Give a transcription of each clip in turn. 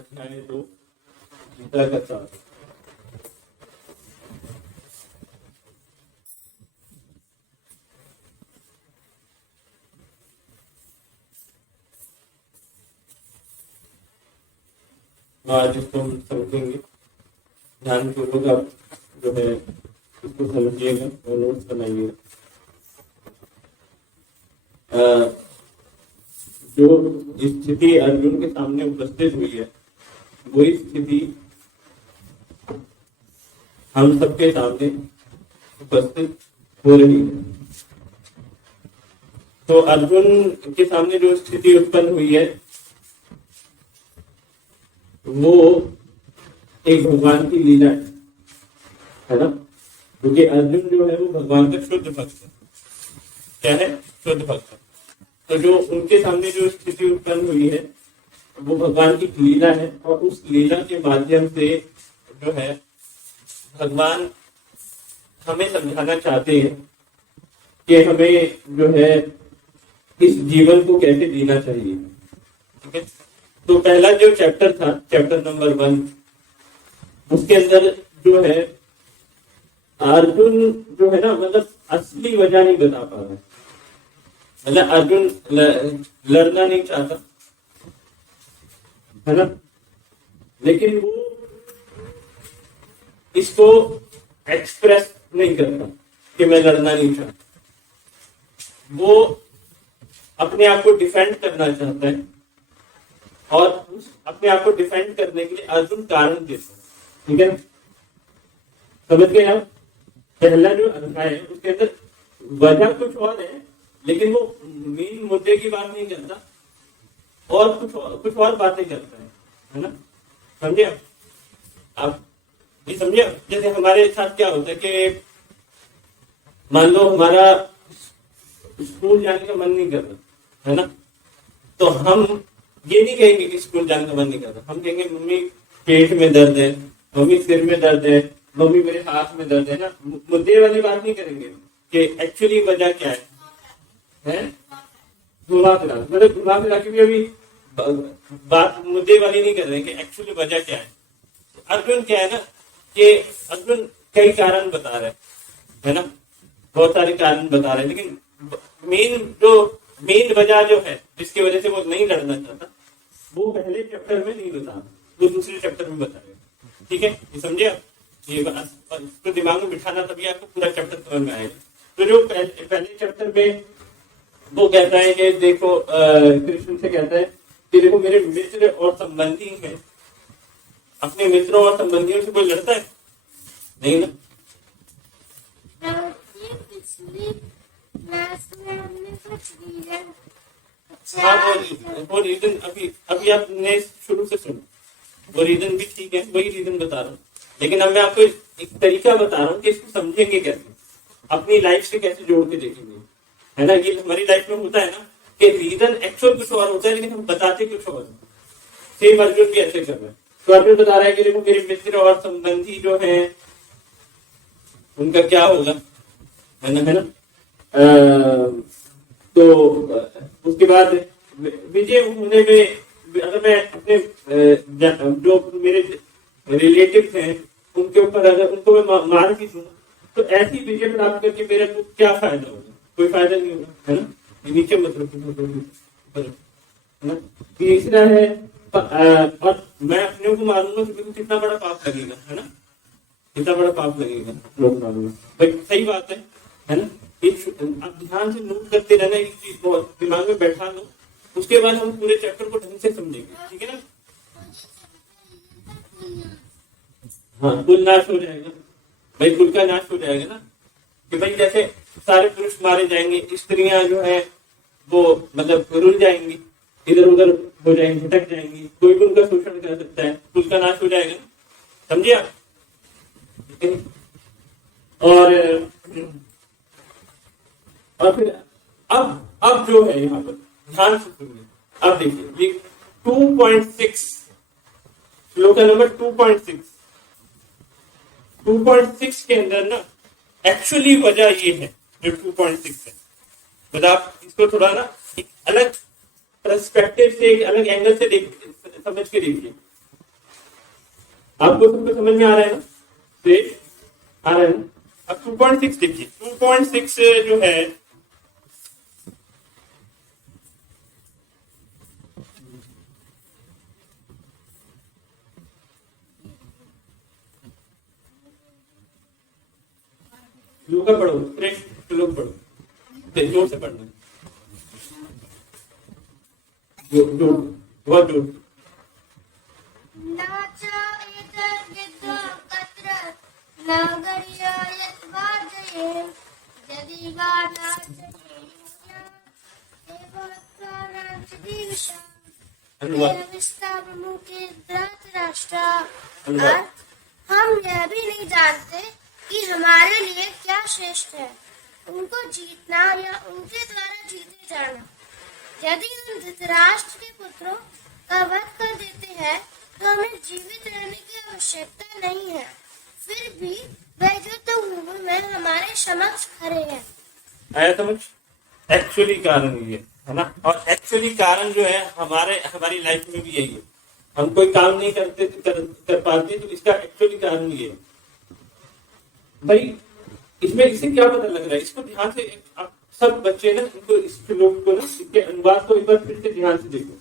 अध्याय 2 गीता का 4। आज इसको हम समझेंगे, ध्यानपूर्वक आप जो है इसको समझिएगा और नोट्स बनाइएगा। जो स्थिति अर्जुन के सामने उपस्थित हुई है वही स्थिति हम सबके सामने उपस्थित हो रही है। तो अर्जुन के सामने जो स्थिति उत्पन्न हुई है वो एक भगवान की लीला है ना, क्योंकि अर्जुन जो है वो भगवान का शुद्ध भक्त है। क्या है? शुद्ध भक्त। तो जो उनके सामने जो स्थिति उत्पन्न हुई है वो भगवान की लीला है, और उस लीला के माध्यम से जो है भगवान हमें समझाना चाहते हैं कि हमें जो है इस जीवन को कैसे जीना चाहिए। ठीक है, तो पहला जो चैप्टर था, चैप्टर नंबर 1, उसके अंदर जो है अर्जुन जो है ना, मतलब असली वजह नहीं बता पा रहा। मतलब अर्जुन लड़ना नहीं चाहता है ना, लेकिन वो इसको एक्सप्रेस नहीं करता कि मैं लड़ना नहीं चाहता। वो अपने आप को डिफेंड करना चाहता है, और अपने आप को डिफेंड करने के लिए अर्जुन कारण देता है। ठीक है, समझ गए आप? पहला जो अध्याय है उसके अंदर वजह कुछ और है, लेकिन वो मेन मुद्दे की बात नहीं करता और कुछ और बातें करता है ना। समझे आप? ये समझे? जैसे हमारे साथ क्या होता है कि मान लो हमारा स्कूल जाने का मन नहीं कर रहा है ना, तो हम ये नहीं कहेंगे कि स्कूल जाने का मन नहीं कर रहा। हम कहेंगे मम्मी पेट में दर्द है, मम्मी सिर में दर्द है, मम्मी मेरे हाथ में दर्द है ना। मुद्दे वाली बात नहीं करेंगे कि एक्चुअली वजह क्या है? घुमा फिरा, मतलब घुमा फिरा के भी अभी बात मुद्दे वाली नहीं कर रहे कि एक्चुअली वजह क्या है। अर्जुन क्या है ना कि अर्जुन कई कारण बता रहे है ना, बहुत सारे कारण बता रहे हैं, लेकिन मेन वजह जो है जिसकी वजह से वो नहीं लड़ना चाहता वो पहले चैप्टर में नहीं बता, वो दूसरे चैप्टर में बताएगा। ठीक है, ये समझे आप? ये इसको दिमाग में बिठाना, तभी आपको पूरा चैप्टर समझ में आएगा। तो जो पहले चैप्टर में वो कहता है कि देखो, कृष्ण से कहता है कि देखो मेरे मित्र और संबंधी हैं, अपने मित्रों और संबंधियों से कोई लड़ता है नहीं ना। हाँ, वो रीजन अभी आपने शुरू से सुनो, वो रीजन भी ठीक है, वही रीजन बता रहा हूँ, लेकिन अब मैं आपको एक तरीका बता रहा हूँ कि इसको समझेंगे कैसे, अपनी लाइफ से कैसे जोड़ के देखेंगे, है ना। ये हमारी लाइफ में होता है ना कि रीजन एक्चुअल कुछ और होता है, लेकिन हम बताते कुछ और। सेम अर्जुन भी ऐसे कर रहा है। तो अर्जुन बता रहा है कि देखो मेरे मित्र और संबंधी जो है उनका क्या होगा, है ना। तो उसके बाद विजय होने में अगर मैं अपने जो मेरे रिलेटिव हैं उनके ऊपर अगर उनको मैं मार भी दूं तो ऐसी विजय प्राप्त करके मेरे को क्या फायदा होगा? कोई फायदा नहीं होगा, है ना। नीचे मतलब है ना। तीसरा है और मैं अपने को मारूंगा तो कितना बड़ा पाप लगेगा, है ना, कितना बड़ा पाप लगेगा लोग मारूंगा। भाई सही बात है ना। आप ध्यान से नोट करते रहना, एक चीज दिमाग में बैठा लो, उसके बाद हम पूरे चैप्टर को ढंग से समझेंगे। ठीक है ना। हाँ, कुल नाश हो जाएगा भाई, कुल का नाश हो जाएगा ना, कि भाई जैसे सारे पुरुष मारे जाएंगे, स्त्रियां जो है वो मतलब रुल जाएंगी, इधर उधर हो जाएंगी, भटक जाएंगी, कोई भी उनका शोषण कर सकता है, कुल का नाश हो जाएगा। समझिए आप? और फिर अब जो है यहाँ पर ध्यान से सुनिए। अब देखिए 2.6 श्लोक नंबर 2.6 के अंदर ना एक्चुअली वजह ये है जो 2.6 है। मतलब आप इसको थोड़ा ना एक अलग पर्सपेक्टिव से, एक अलग एंगल से समझ के देखिए आपको सबको समझ में आ रहा है ना? आ रहा है ना? अब 2.6 देखिए, 2.6 जो है लोग पढ़ो, लोग पढ़ो, जोर से पढ़ना, बहुत जोर। हम यह भी नहीं जानते कि हमारे लिए क्या श्रेष्ठ है, उनको जीतना या उनके द्वारा जीते जाना। यदि हम धृतराष्ट्र के पुत्रों का वध कर देते हैं तो हमें जीवित रहने की आवश्यकता नहीं है, फिर भी वे युद्ध में हमारे समक्ष खड़े हैं। आया समझ? एक्चुअली कारण ये है ना, और एक्चुअली कारण जो है हमारी लाइफ में भी यही है। हम कोई काम नहीं कर पाते तो इसका एक्चुअली कारण ये है। भाई इसमें इसे क्या पता लग रहा है, इसको ध्यान से आप सब बच्चे ना, इनको इस श्लोक को ना, इसके अनुवाद को एक बार फिर से ध्यान से देखो।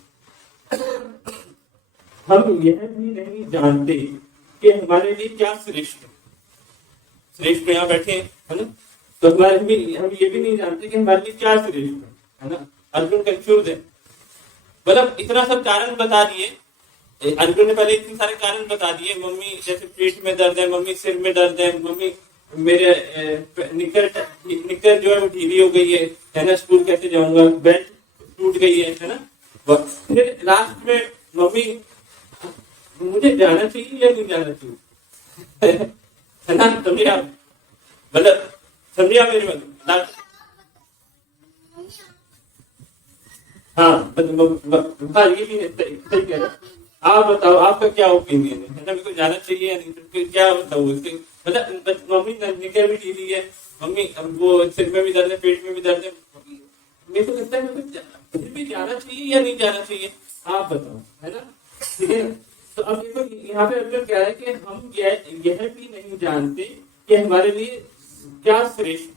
हम यह भी नहीं जानते कि हमारे लिए क्या श्रेष्ठ है। श्रेष्ठ यहाँ बैठे है ना, तो हम ये भी नहीं जानते कि हमारे लिए क्या श्रेष्ठ है ना। अर्जुन कंफ्यूज है, मतलब इतना सब कारण बता दिए अर्जुन ने, पहले इतने सारे कारण बता दिए। मम्मी जैसे पेट में दर्द है, मम्मी सिर में दर्द है, मम्मी मेरे निकर जो है वो ढीली हो गई है ना, स्कूल कैसे जाऊंगा, बेल्ट टूट गई है ना। फिर लास्ट में मम्मी मुझे जाना चाहिए या नहीं जाना चाहिए है ना, समझे आप? मतलब समझे आप मेरी बात? हाँ ये भी सही कह रहे। आप बताओ आपका क्या ओपिनियन है ना, मेरे को जाना चाहिए या नहीं, क्या बताओ उसके? मतलब मम्मी निकर भी ढीली है, मम्मी वो सिर में भी दर्द है, पेट में भी दर्द है, मेरे को लगता है फिर भी जाना चाहिए या नहीं जाना चाहिए, आप बताओ, है ना? ठीक है। तो अब देखो यहाँ पे अर्जुन कह रहा है कि हम यह भी नहीं जानते कि हमारे लिए क्या श्रेष्ठ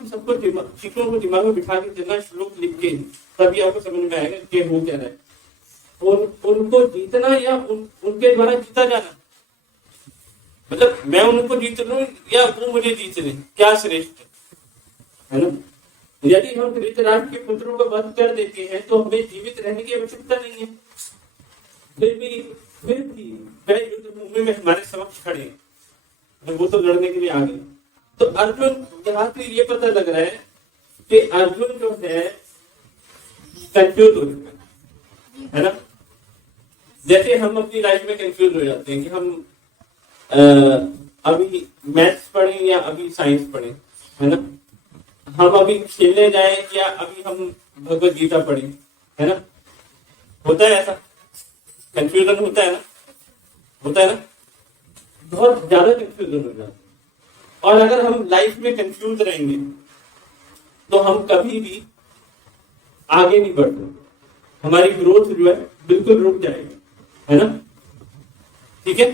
है। सबको चीजों को दिमाग में बिठा के चलना, श्लोक लिख के, तभी आपको समझ में आएगा कि वो कह रहा है। उनको जीतना या उनके द्वारा जीता जाना, मतलब मैं उनको जीत लूं या वो मुझे जीत ले, क्या श्रेष्ठ है ना। यदि हम धृतराष्ट्र के पुत्रों को वध कर देते हैं तो हमें जीवित रहने की आवश्यकता नहीं है, फिर भी वह युद्ध भूमि में हमारे समक्ष खड़े हैं, वो तो लड़ने के लिए आ गए। तो अर्जुन, यहाँ से ये पता लग रहा है कि अर्जुन जो है कंफ्यूज हो चुका है ना। जैसे हम अपनी लाइफ में कंफ्यूज हो जाते हैं कि हम अभी मैथ्स पढ़ें या अभी साइंस पढ़ें, है ना। हम अभी खेलने जाएं या अभी हम भगवत गीता पढ़ें, है ना। होता है ऐसा, कंफ्यूजन होता है ना, बहुत ज्यादा कंफ्यूजन हो जाता है। और अगर हम लाइफ में कंफ्यूज रहेंगे तो हम कभी भी आगे नहीं बढ़ते, हमारी ग्रोथ जो है बिल्कुल रुक जाएगी, है ना। ठीक है।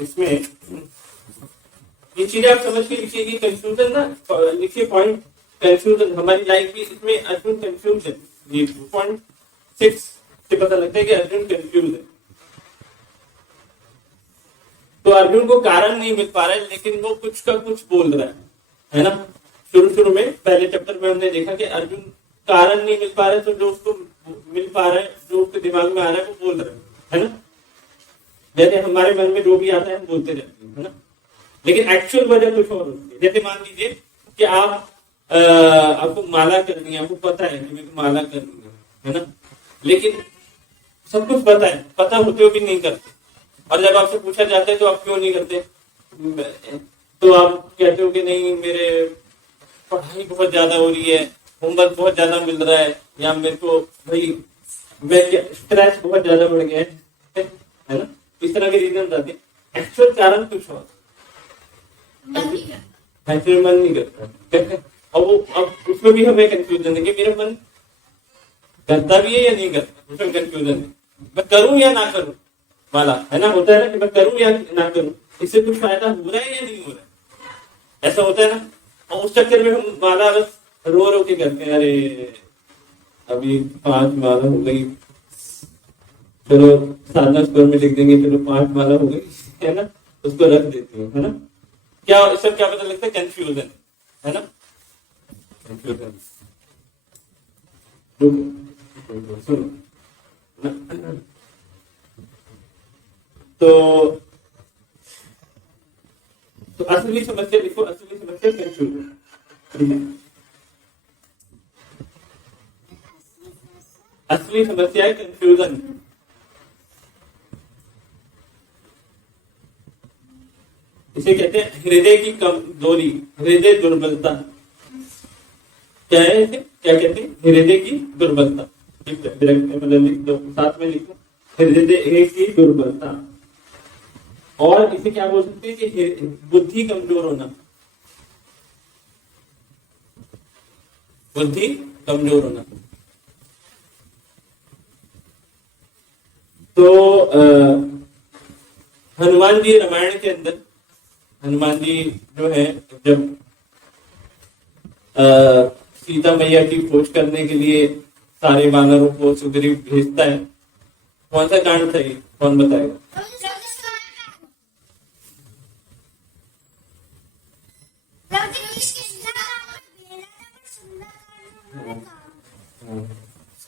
इसमें ये चीजें आप समझ के लिखिए कि कंफ्यूजन ना, लिखिए पॉइंट कंफ्यूजन हमारी लाइफ की, इसमें अर्जुन कंफ्यूज है। ये 2.6 से पता लगता है कि अर्जुन कंफ्यूज है। तो अर्जुन को कारण नहीं मिल पा रहा है, लेकिन वो कुछ का कुछ बोल रहा है ना। शुरू में पहले चैप्टर में हमने देखा कि अर्जुन कारण नहीं मिल पा रहा है, तो जो उसको मिल पा रहा है, जो उसके दिमाग में आ रहा है, वो बोल रहा है ना। जैसे हमारे मन में जो भी आता है हम बोलते रहते हैं, है ना। लेकिन एक्चुअल वजह कुछ और होती है। जैसे मान लीजिए कि आपको माला करनी है, आपको पता है कि मेरे को माला करनी है ना, लेकिन सब कुछ पता होते हुए भी नहीं करते। और जब आपसे पूछा जाता है तो आप क्यों नहीं करते, तो आप कहते हो कि नहीं, मेरे पढ़ाई बहुत ज्यादा हो रही है, होमवर्क बहुत ज्यादा मिल रहा है, या मेरे को भाई स्ट्रेस बहुत ज्यादा बढ़ गया है ना। इस तरह के रीजन आते हैं। एक्चुअल कारण कुछ और, एक्चुअली मन नहीं करता। और वो अब उसमें भी हमें कंफ्यूजन है कि मेरा मन करता भी है या नहीं करता, उसमें कंफ्यूजन है, मैं करूं या ना करूं, माला, है ना, होता है ना कि मैं करूं या ना करूं, इससे कुछ फायदा हो रहा है या नहीं हो रहा है, ऐसा होता है ना। और उस चक्कर में हम माला बस रो रो के करते हैं, अरे अभी 5 माला हो गई, चलो साधना स्कोर में लिख देंगे, चलो 5 माला हो गई, है ना, उसको रख देते हैं, है ना। क्या इससे क्या पता लगता है, कंफ्यूजन, है ना, कंफ्यूजन। सुनो तो असली समस्या लिखो, असली समस्या कंफ्यूजन। असली समस्या है कंफ्यूजन। इसे कहते हैं हृदय की कमजोरी, हृदय दुर्बलता। क्या है इसे, क्या कहते हैं, हृदय की दुर्बलता। मतलब लिख दो, साथ में लिखो, हृदय की दुर्बलता। और इसे क्या बोल सकते हैं कि बुद्धि कमजोर होना, बुद्धि कमजोर होना। तो हनुमान जी रामायण के अंदर, हनुमान जी जो है जब सीता मैया की खोज करने के लिए सारे वानरों को सुग्रीव भेजता है, कौन सा कांड था ये, कौन बताएगा?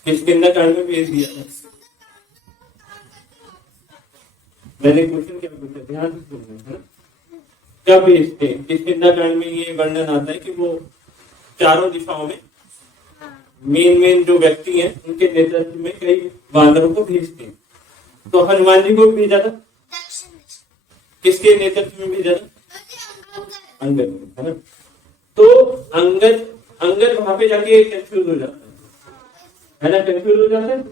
किष्किंधा कांड में भेज दिया था। मैंने क्वेश्चन क्या पूछा, ध्यान से सुनना, है ना। क्या भेजते हैं, किष्किंधा कांड में ये वर्णन आता है कि वो चारों दिशाओं में मेन जो व्यक्ति हैं उनके नेतृत्व में कई वानरों को भेजते हैं। तो हनुमान जी को भेजा था, किसके नेतृत्व में भेजा था? अंगद, है ना। तो अंगद वहां पे जाके कंफ्यूज हो जाता है ना, कंफ्यूज हो जाता है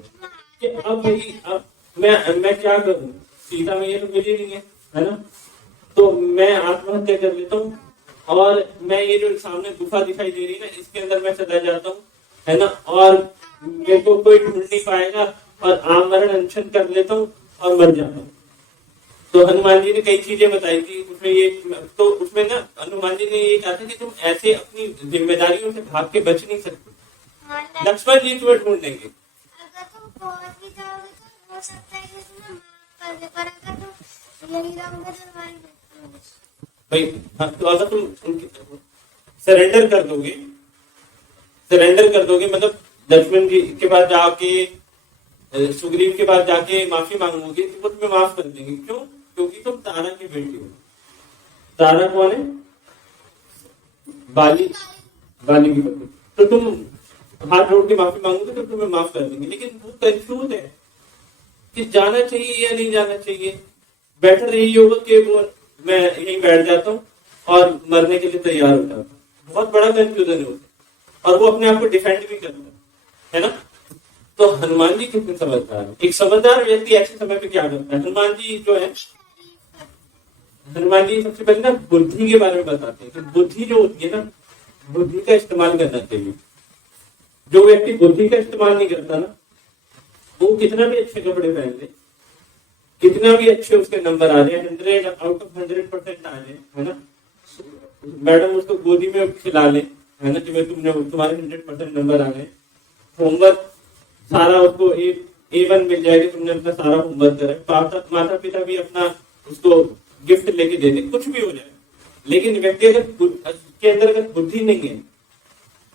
कि अब भाई अब मैं क्या करूं, सीता मैया तो मिली नहीं है ना, तो मैं आत्महत्या कर लेता हूँ और मैं ये जो सामने गुफा दिखाई दे रही है ना, इसके अंदर मैं चला जाता हूँ, है ना, और मेरे को कोई ढूंढ नहीं पाएगा और आमरण अनशन कर लेता हूँ और मर जाता हूँ। तो हनुमान जी ने कई चीजें बताई थी उसमें, ये तो उसमें ना हनुमान जी ने ये कहा था कि तुम ऐसे अपनी जिम्मेदारियों से भाग के बच नहीं सकते, लक्ष्मण जी तुम्हें ढूंढेंगे। अगर तुम पहुंच भी जाओगे तो हो सकता है कि तुम्हें माफ कर दे, पर अगर तुम यही रहोगे तो तुम्हारी भाई हाँ, तो अगर तुम सरेंडर कर दोगे मतलब लक्ष्मण जी के पास जाके, सुग्रीव के पास जाके माफी मांगोगे तो वो तुम्हें माफ कर देंगे। क्यों? क्योंकि तुम तारा की बेटी हो। तारा कौन है? बाली की पत्नी। तो तुम हाथ जोड़ के माफी मांगोगे तो तुम्हें माफ कर देंगे। लेकिन वो कंफ्यूज है कि जाना चाहिए या नहीं जाना चाहिए। बेटर यही होगा कि वो मैं यहीं बैठ जाता हूँ और मरने के लिए तैयार हो जाता हूँ। बहुत बड़ा कंफ्यूजन है और वो अपने आप को डिफेंड भी करता है ना। तो हनुमान जी कितने समझदार है। एक समझदार व्यक्ति ऐसे समय पे क्या करता है? हनुमान जी जो है, हनुमान जी सबसे पहले ना बुद्धि के बारे में बताते हैं कि बुद्धि जो होती है ना, बुद्धि का इस्तेमाल करना चाहिए। जो व्यक्ति बुद्धि का इस्तेमाल नहीं करता ना, वो कितना भी अच्छे कपड़े पहन ले, कितना भी अच्छे उसके नंबर आ जाए, 100 आउट ऑफ 100% आ जाए, है ना, मैडम उसको गोदी में खिला ले, है ना, कि तुम्हारे 100% नंबर आ गए, होमवर्क सारा उसको A1 मिल जाएगा, तुमने अपना सारा होमवर्क करा, माता पिता भी अपना उसको गिफ्ट लेके दे दे, कुछ भी हो जाए, लेकिन व्यक्ति अगर के अंदर अगर बुद्धि नहीं है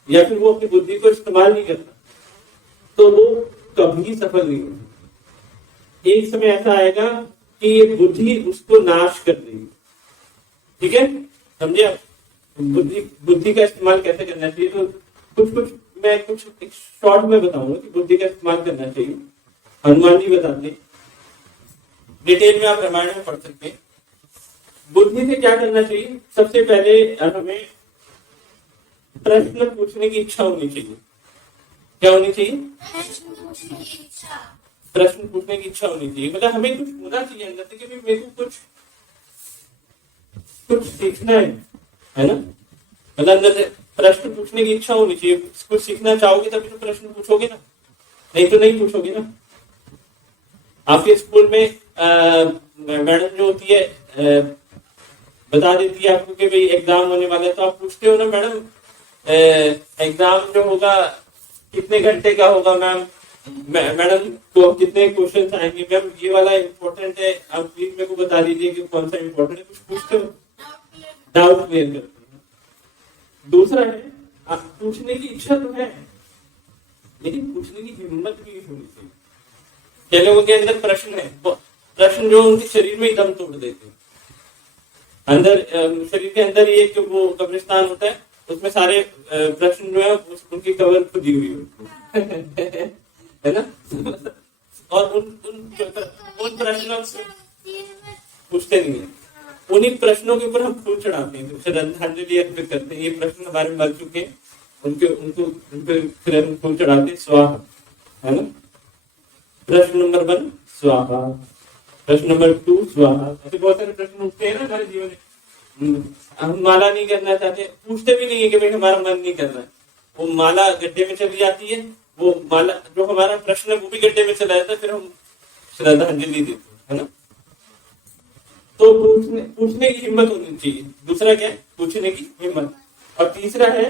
या फिर वो अपनी बुद्धि को इस्तेमाल नहीं करता तो वो कभी सफल नहीं होगा। एक समय ऐसा आएगा कि ये बुद्धि उसको नाश कर देगी। ठीक है, समझे आप? बुद्धि का इस्तेमाल कैसे करना चाहिए, तो कुछ एक शॉर्ट में बताऊंगा कि बुद्धि का इस्तेमाल करना चाहिए। हनुमान जी बताते हैं, डिटेल में आप रामायण में पढ़ सकते हैं। बुद्धि से क्या करना चाहिए? सबसे पहले हमें प्रश्न पूछने की इच्छा होनी चाहिए। क्या होनी चाहिए? प्रश्न पूछने की इच्छा होनी चाहिए। मतलब हमें कुछ होना चाहिए अंदर से कि मेरे को कुछ सीखना है ना। मतलब अंदर से प्रश्न पूछने की इच्छा होनी चाहिए। कुछ सीखना चाहोगे तभी तो प्रश्न पूछोगे ना, नहीं तो नहीं पूछोगे ना। आपके स्कूल में मैडम जो होती है बता देती है आपको कि भाई एग्जाम होने वाला है, तो आप पूछते हो ना मैडम एग्जाम जो होगा कितने घंटे का होगा मैम, मैडम तो कितने क्वेश्चन आएंगे मैम, ये वाला इम्पोर्टेंट है, आप प्लीज मेरे को बता दीजिए कि कौन सा इम्पोर्टेंट है, कुछ पूछते हो, डाउट क्लियर करते हो। दूसरा है आप पूछने की इच्छा तो है लेकिन पूछने की हिम्मत भी होनी चाहिए। क्या लोगों के अंदर प्रश्न है, प्रश्न जो उनके शरीर में ही दम तोड़ देते हैं। अंदर शरीर के अंदर ही एक वो कब्रिस्तान होता है, उसमें सारे प्रश्न जो है उनकी कवर खुदी हुई होती है ना, और उन प्रश्नों से पूछते नहीं है, उन्हीं प्रश्नों के ऊपर हम फूल चढ़ाते हैं, श्रद्धांजलि अर्पित करते हैं। ये प्रश्न हमारे में मर चुके हैं, उनके फिर हम फूल चढ़ाते हैं, स्वाहा, है ना। प्रश्न नंबर 1 स्वाहा, प्रश्न नंबर 2 स्वाहा। ऐसे बहुत सारे प्रश्न उठते हैं ना हमारे जीवन में, हम माला नहीं करना चाहते, पूछते भी नहीं है कि भाई हमारा मन नहीं कर रहा है, वो माला गड्ढे में चली जाती है, वो माला जो हमारा प्रश्न है वो भी गड्ढे में चला जाता है, फिर हम श्रद्धांजलि देते हैं, है ना। तो पूछने की हिम्मत होनी चाहिए। दूसरा क्या है, पूछने की हिम्मत। और तीसरा है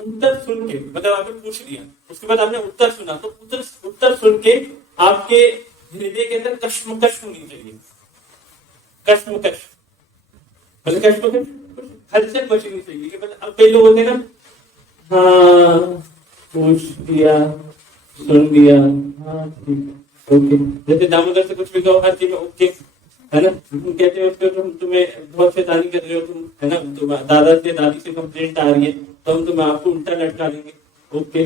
उत्तर सुन के, मतलब आपने पूछ लिया उसके बाद आपने उत्तर सुना, तो उत्तर सुन के आपके हृदय के अंदर कश्मकश होनी चाहिए, कश्मकश मतलब कश्मकश हलचल मचनी चाहिए कि मतलब अब कई लोग होते हैं ना, हाँ पूछ लिया सुन लिया हाँ ठीक है ओके, जैसे दामोदर से कुछ भी कहो हर चीज में ओके, है ना। तुम कहते हो उसको तुम तुम्हें बहुत शैतानी कर रहे हो तुम, है ना, तुम दादा से दादी से कंप्लेंट आ रही है तो हम तुम्हें आपको उल्टा लटका देंगे ओके,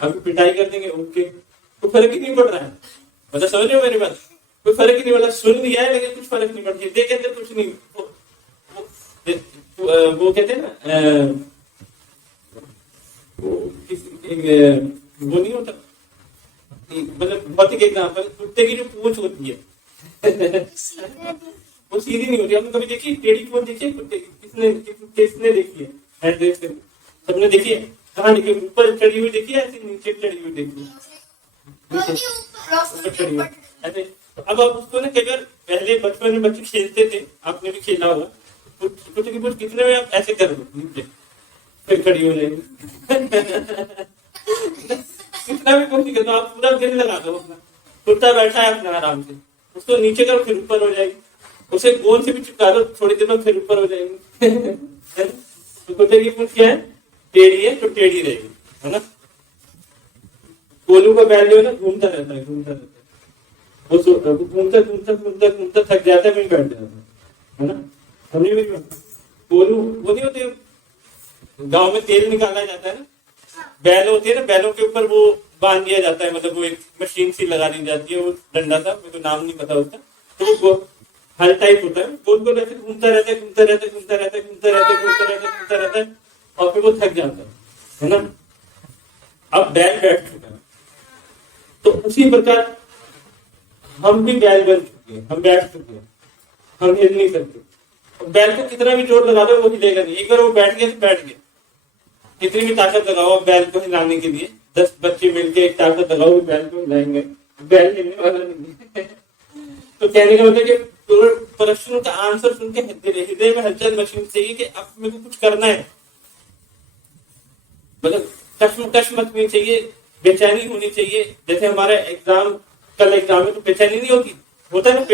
आपको पिटाई कर देंगे ओके, कोई फर्क ही नहीं पड़ रहा है, मतलब समझ रहे हो मेरी बात, कोई फर्क ही नहीं पड़ रहा, सुन लिया है लेकिन कुछ फर्क नहीं पड़ती, देख अंदर कुछ नहीं, वो कहते हैं ना वो नहीं होता, मतलब भौतिक एग्जाम्पल, कुत्ते की जो पूंछ होती है वो सीधी नहीं होती। आपने कभी देखी टेढ़ी पूंछ देखी है कुत्ते की? किसने देखी है? सबने देखी है? कहाँ देखी? ऊपर चढ़ी हुई देखी है, ऐसे नीचे चढ़ी हुई देखी है? ऊपर चढ़ी हुई ऐसे। अब आप उसको ना कई बार पहले बचपन में बच्चे खेलते थे, आपने भी खेला होगा, कुत्ते की पूंछ कितने में आप ऐसे कर दो नीचे फिर खड़ी हो जाएगी कितना भी कोशिश करना, आप पूरा दिल लगा दो अपना, कुत्ता बैठा है अपना आराम से, उसको नीचे करो फिर ऊपर हो जाएगी, उसे गोंद से भी चिपका दो थोड़ी देर में फिर ऊपर हो जाएगी तो कुत्ते की पूंछ क्या है? टेढ़ी है तो टेढ़ी रहेगी, है ना। कोलू का बैल जो है ना घूमता रहता है, वो घूमता थक जाता है, फिर बैठ जाता है ना। समझे मेरी बात? कोलू वो नहीं होते गाँव में तेल निकाला जाता है ना, बैल होती है ना, बैलों के ऊपर वो बांध दिया जाता है, मतलब वो एक मशीन सी लगा दी जाती है, वो डंडा था, मेरे को नाम नहीं पता उसका, तो वो हर टाइप होता है, गोल गोल ऐसे घूमता रहता है और फिर वो थक जाता है ना। अब बैल बैठ चुका है, तो उसी प्रकार हम भी बैल बन चुके हैं, हम बैठ चुके हैं, हम हिल नहीं सकते। बैल को कितना भी जोर लगा दो वो हिलेगा नहीं, एक बार वो बैठ गया तो बैठ गया, कितनी भी ताकत लगाओ बैल को हिलाने के लिए, 10 बच्चे मिलके एक ताकत लगाओ बैल को हिलाएंगे, बैल हिलने वाला नहीं है तो कहने का मतलब कि प्रश्न का आंसर सुन के हृदय में हलचल मशीन चाहिए कि अब मेरे को कुछ करना है, मतलब कश्मकश मचनी चाहिए, बेचैनी होनी चाहिए। जैसे हमारा एग्जाम कल एग्जाम में तो बेचैनी नहीं होती, होता है ना,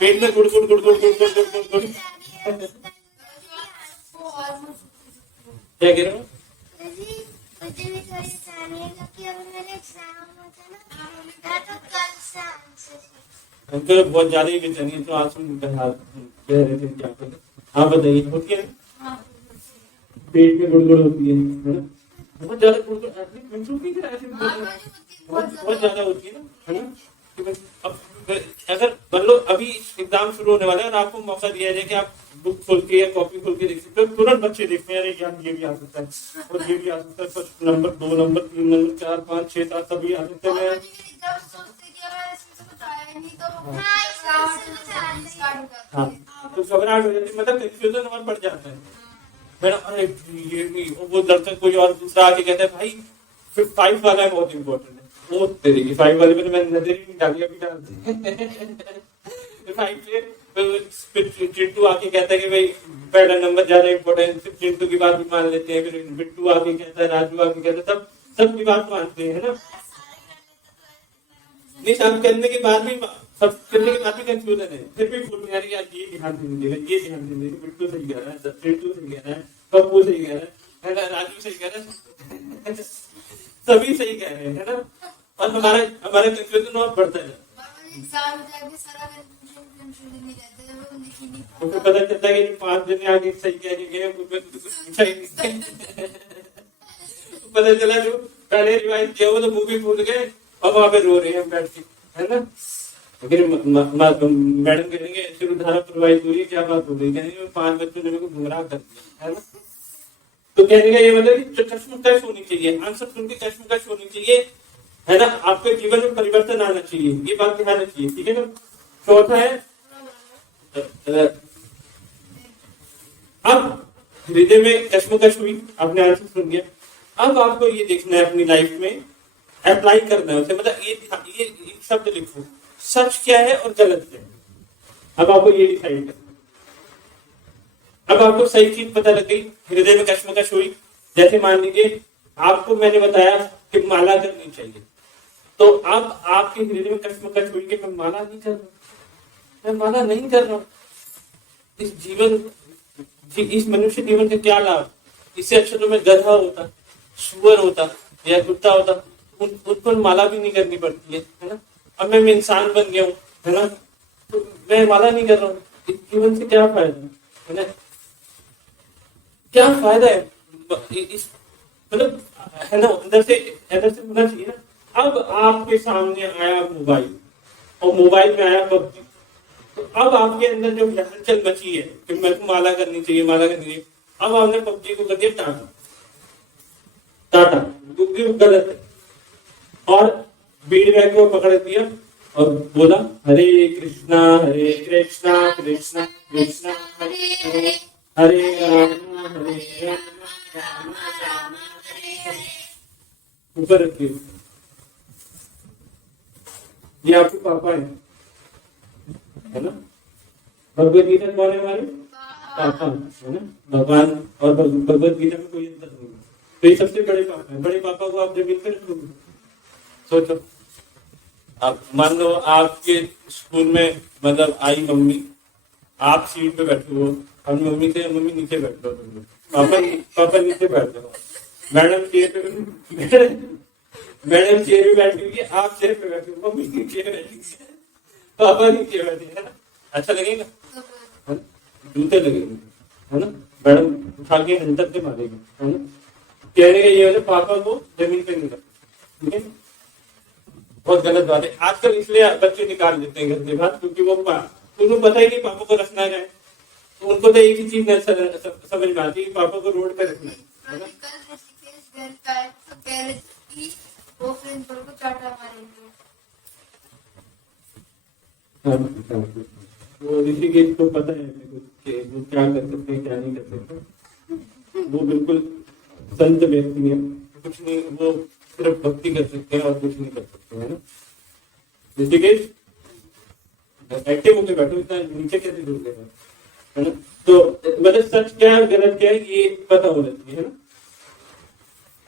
पेट में गुड़ गुड़ गुड़ गुड़ गुड़ गुड़ गुड़ गुड़ गुड़ क्या कह रहे हो? हमको बहुत ज्यादा ही बेचैनी है, तो आज हम कह रहे थे क्या करें, आप बताइए होती है पेट में गुड़गुड़ होती है ना, बहुत ज्यादा गुड़गुड़ बहुत ज्यादा होती है ना। अब अगर मान लो अभी एग्जाम शुरू होने वाला है और आपको मौका दिया जाए कि आप बुक खोल के या कॉपी खोल के देख सकते हो, तुरंत बच्चे देखते हैं, अरे यार ये भी आ सकता है और ये भी आ सकता है, फर्स्ट नंबर 2 नंबर 3 नंबर 4 5 6 7 सभी आ सकते हैं। हाँ तो घबराहट हो जाती है, मतलब कंफ्यूजन और बढ़ जाता है, मैडम अरे ये नहीं, वो लड़का कोई और दूसरा आके कहता है भाई फिर 5 वाला बहुत इंपॉर्टेंट है। वो तेरे की 5 वाले में मैंने नजर ही नहीं डाली, अभी डाल दी। 5 फिर चिंटू आके कहता है कि भाई पहला नंबर ज्यादा इंपॉर्टेंट, फिर चिंटू की बात भी मान लेते हैं, फिर बिट्टू आके कहता है, राजू आके कहता है, सब सबकी बात मानते हैं, है ना। नहीं, सब करने के बाद भी, सब करने के बाद भी कंफ्यूजन है, फिर भी बोल यार ये ध्यान देने देगा, ये ध्यान देने देगा, बिट्टू सही कह रहा है, चिंटू सही कह रहा है, पप्पू सही कह रहा है ना, राजू सही कह रहा है, सभी सही कह रहे हैं, है ना। और हमारा हमारा कंफ्यूजन और बढ़ता है। तो फिर पता चलता है कि 5 जने आगे सही कह गए, पूछा ही नहीं। पता चला जो पहले रिवाइज किया वो तो मूवी भूल गए और वहां पे रो रहे हैं बैठ के, है ना। फिर मैडम कहेंगे शिवधारा प्रवाहित हुई, क्या बात हो गई, कहेंगे 5 बच्चों ने मेरे को गुमराह कर दिया, है ना। तो कहने का ये मतलब कि कश्मकश होनी चाहिए, आंसर सुन के कश्मकश होनी चाहिए, है ना। आपके जीवन में परिवर्तन आना चाहिए, ये बात ध्यान रखिए, ठीक है ना। चौथा है, अब हृदय में कश्मकश हुई, आपने आंसर सुन गया, अब आपको ये देखना है अपनी लाइफ में अप्लाई करना है उसे, मतलब ये एक शब्द लिखो, सच क्या है और गलत क्या है। अब आपको ये डिसाइड करना। अब आपको सही चीज पता लग गई, हृदय में कश्मकश हुई, जैसे मान लीजिए आपको मैंने बताया कि माला करनी चाहिए, तो अब आपके हृदय में कश्मकश हुई कि मैं माला नहीं कर रहा, मैं माला नहीं कर रहा हूं, इस मनुष्य जीवन का क्या लाभ, इससे अच्छा तो मैं गधा होता, सुअर होता या कुत्ता होता, उनको माला भी नहीं करनी पड़ती है ना। अब मैं इंसान बन गया हूँ, है ना, तो मैं माला नहीं कर रहा हूँ, इस जीवन से क्या फायदा है ना, क्या फायदा है इस, मतलब है ना, अंदर से होना चाहिए ना। अब आपके सामने आया मोबाइल और मोबाइल में आया पबजी, तो अब आपके अंदर जो हलचल मची है कि मेरे को माला करनी चाहिए, माला करनी चाहिए, अब आपने पबजी को कर दिया टाटा, गलत है, और बीड़ बैग को पकड़ दिया और बोला हरे कृष्णा कृष्णा कृष्णा हरे हरे, हरे राम हरे राम राम हरे हरे। ऊपर रखिए, ये आपके पापा है ना। भगवत गीता कौन है हमारे पापा, है ना। भगवान और भगवत गीता में कोई अंतर नहीं है, तो ये सबसे बड़े पापा है। बड़े पापा को आप जमीन पर रखोगे, सोचो, आप मान लो आपके स्कूल में मतलब आई मम्मी, आप सीट पे बैठे हो, अपनी मम्मी से मम्मी नीचे बैठो, पापा नीचे बैठे हो, मैडम चेयर पे बैठी हुई, आप चेयर पे बैठे हो, मम्मी नीचे बैठी है, पापा नीचे बैठे, है ना। अच्छा लगेगा, जूते लगेंगे, है ना। मैडम उठा के हंटर से मारेगी, है ना। कहने का ये है पापा को जमीन पे नहीं रखना, ठीक है। बहुत गलत बात है आजकल, इसलिए बच्चे निकाल देते हैं घर से बाहर, क्योंकि वो उनको पता ही नहीं पापा को रखना है, तो उनको तो एक ही चीज समझ में आती है, पापा को रोड पे रखना है ना। वो ऋषिकेश को पता है वो क्या कर सकते हैं, क्या नहीं कर सकते, वो बिल्कुल संत व्यक्ति है, कुछ नहीं, वो सिर्फ भक्ति कर सकते हैं और कुछ नहीं कर सकते, है ना। ऋषिकेश एक्टिव होकर बैठो, इतना नीचे कैसे डूब गए, है ना। तो मतलब सच क्या है गलत क्या है ये पता होना चाहिए, है ना।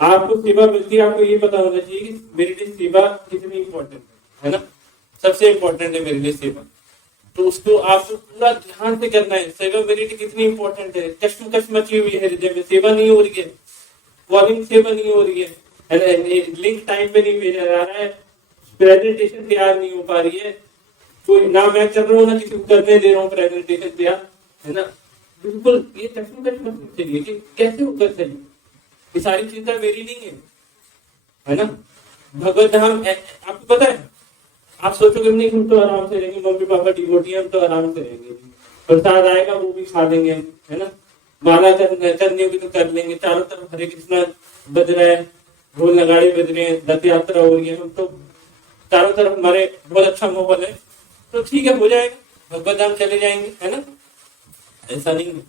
आपको सेवा मिलती है, आपको ये पता होना चाहिए कि मेरे लिए सेवा कितनी इंपॉर्टेंट है ना। सबसे इंपॉर्टेंट है मेरे लिए सेवा, तो उसको आपको पूरा ध्यान से करना है। सेवा मेरे लिए कितनी इंपॉर्टेंट है, कश्मकश मची हुई है हृदय में, सेवा नहीं हो रही है, कॉलिंग सेवा नहीं हो रही है, लिंक टाइम पे नहीं भेजा जा रहा है, प्रेजेंटेशन तैयार नहीं हो पा रही है, कोई ना मैं कर रहा हूँ ना किसी को करने दे रहा हूँ प्रेजेंटेशन तैयार, है ना। बिल्कुल ये कश्मकश मत चलिए कि कैसे वो कर सही, ये सारी चिंता मेरी नहीं है ना। भगवत धाम आपको पता है, आप सोचोगे नहीं हम तो आराम से रहेंगे, मम्मी पापा डिवोटी हम तो आराम से रहेंगे, प्रसाद आएगा वो भी खा लेंगे, है ना। माला करनी होगी तो कर लेंगे, चारों तरफ हरे कृष्णा बज रहा है, ढोल नगाड़े बज रहे हैं, रथ यात्रा हो रही है, हम तो चारों तरफ हमारे बहुत अच्छा माहौल है, तो ठीक है हो जाएगा, भगवत धाम चले जाएंगे, है ना। ऐसा नहीं है,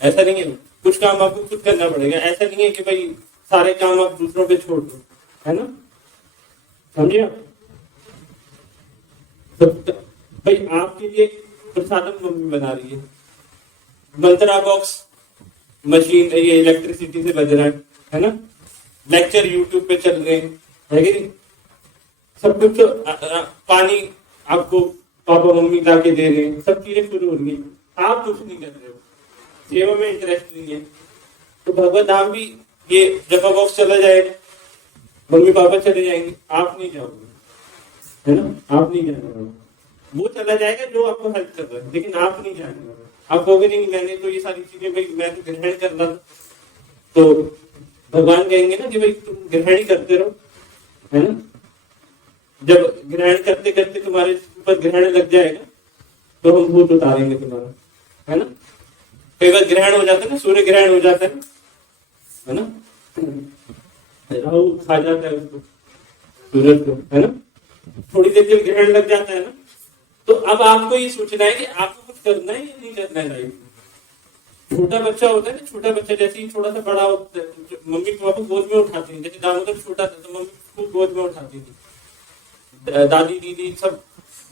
ऐसा नहीं है, कुछ काम आपको खुद करना पड़ेगा। ऐसा नहीं है कि भाई सारे काम आप दूसरों पे छोड़ दो, है ना, समझे आप? भाई आपके लिए प्रसादम मम्मी बना रही है, मंत्रा बॉक्स मशीन ये इलेक्ट्रिसिटी से बज रहा है ना, लेक्चर यूट्यूब पे चल रहे हैं, है कि नहीं, सब कुछ पानी आपको पापा मम्मी ला के दे रहे हैं, सब चीजें शुरू हो रही है, आप कुछ नहीं कर रहे हो, सेवा में इंटरेस्ट नहीं है। तो भगवत धाम भी ये जब बॉक्स चला जाएगा, मम्मी पापा चले जाएंगे, आप नहीं जाओगे, है ना, आप नहीं जाओगे, वो चला जाएगा जो आपको हेल्प कर रहा है, लेकिन आप नहीं जाएंगे। आप कहोगे नहीं मैंने तो ये सारी चीजें भाई मैं तो ग्रहण कर रहा था, तो भगवान कहेंगे ना कि भाई तुम ग्रहण ही करते रहो, है ना, जब ग्रहण करते करते तुम्हारे ऊपर ग्रहण लग जाएगा तो हम भूत उतारेंगे तुम्हारा, है ना। कई बार ग्रहण हो जाता है ना, सूर्य ग्रहण हो जाता है ना, राहु खा जाता है उसको, सूरज को, है ना, थोड़ी देर जब ग्रहण लग जाता है ना, तो अब आपको ये सोचना है कि आपको कुछ करना है या नहीं करना है लाइफ में। छोटा बच्चा होता है ना, छोटा बच्चा जैसे ही थोड़ा सा बड़ा होता है, मम्मी पापा गोद में उठाते हैं, जैसे दामोदर छोटा था तो मम्मी खूब गोद में उठाती थी, दादी दीदी सब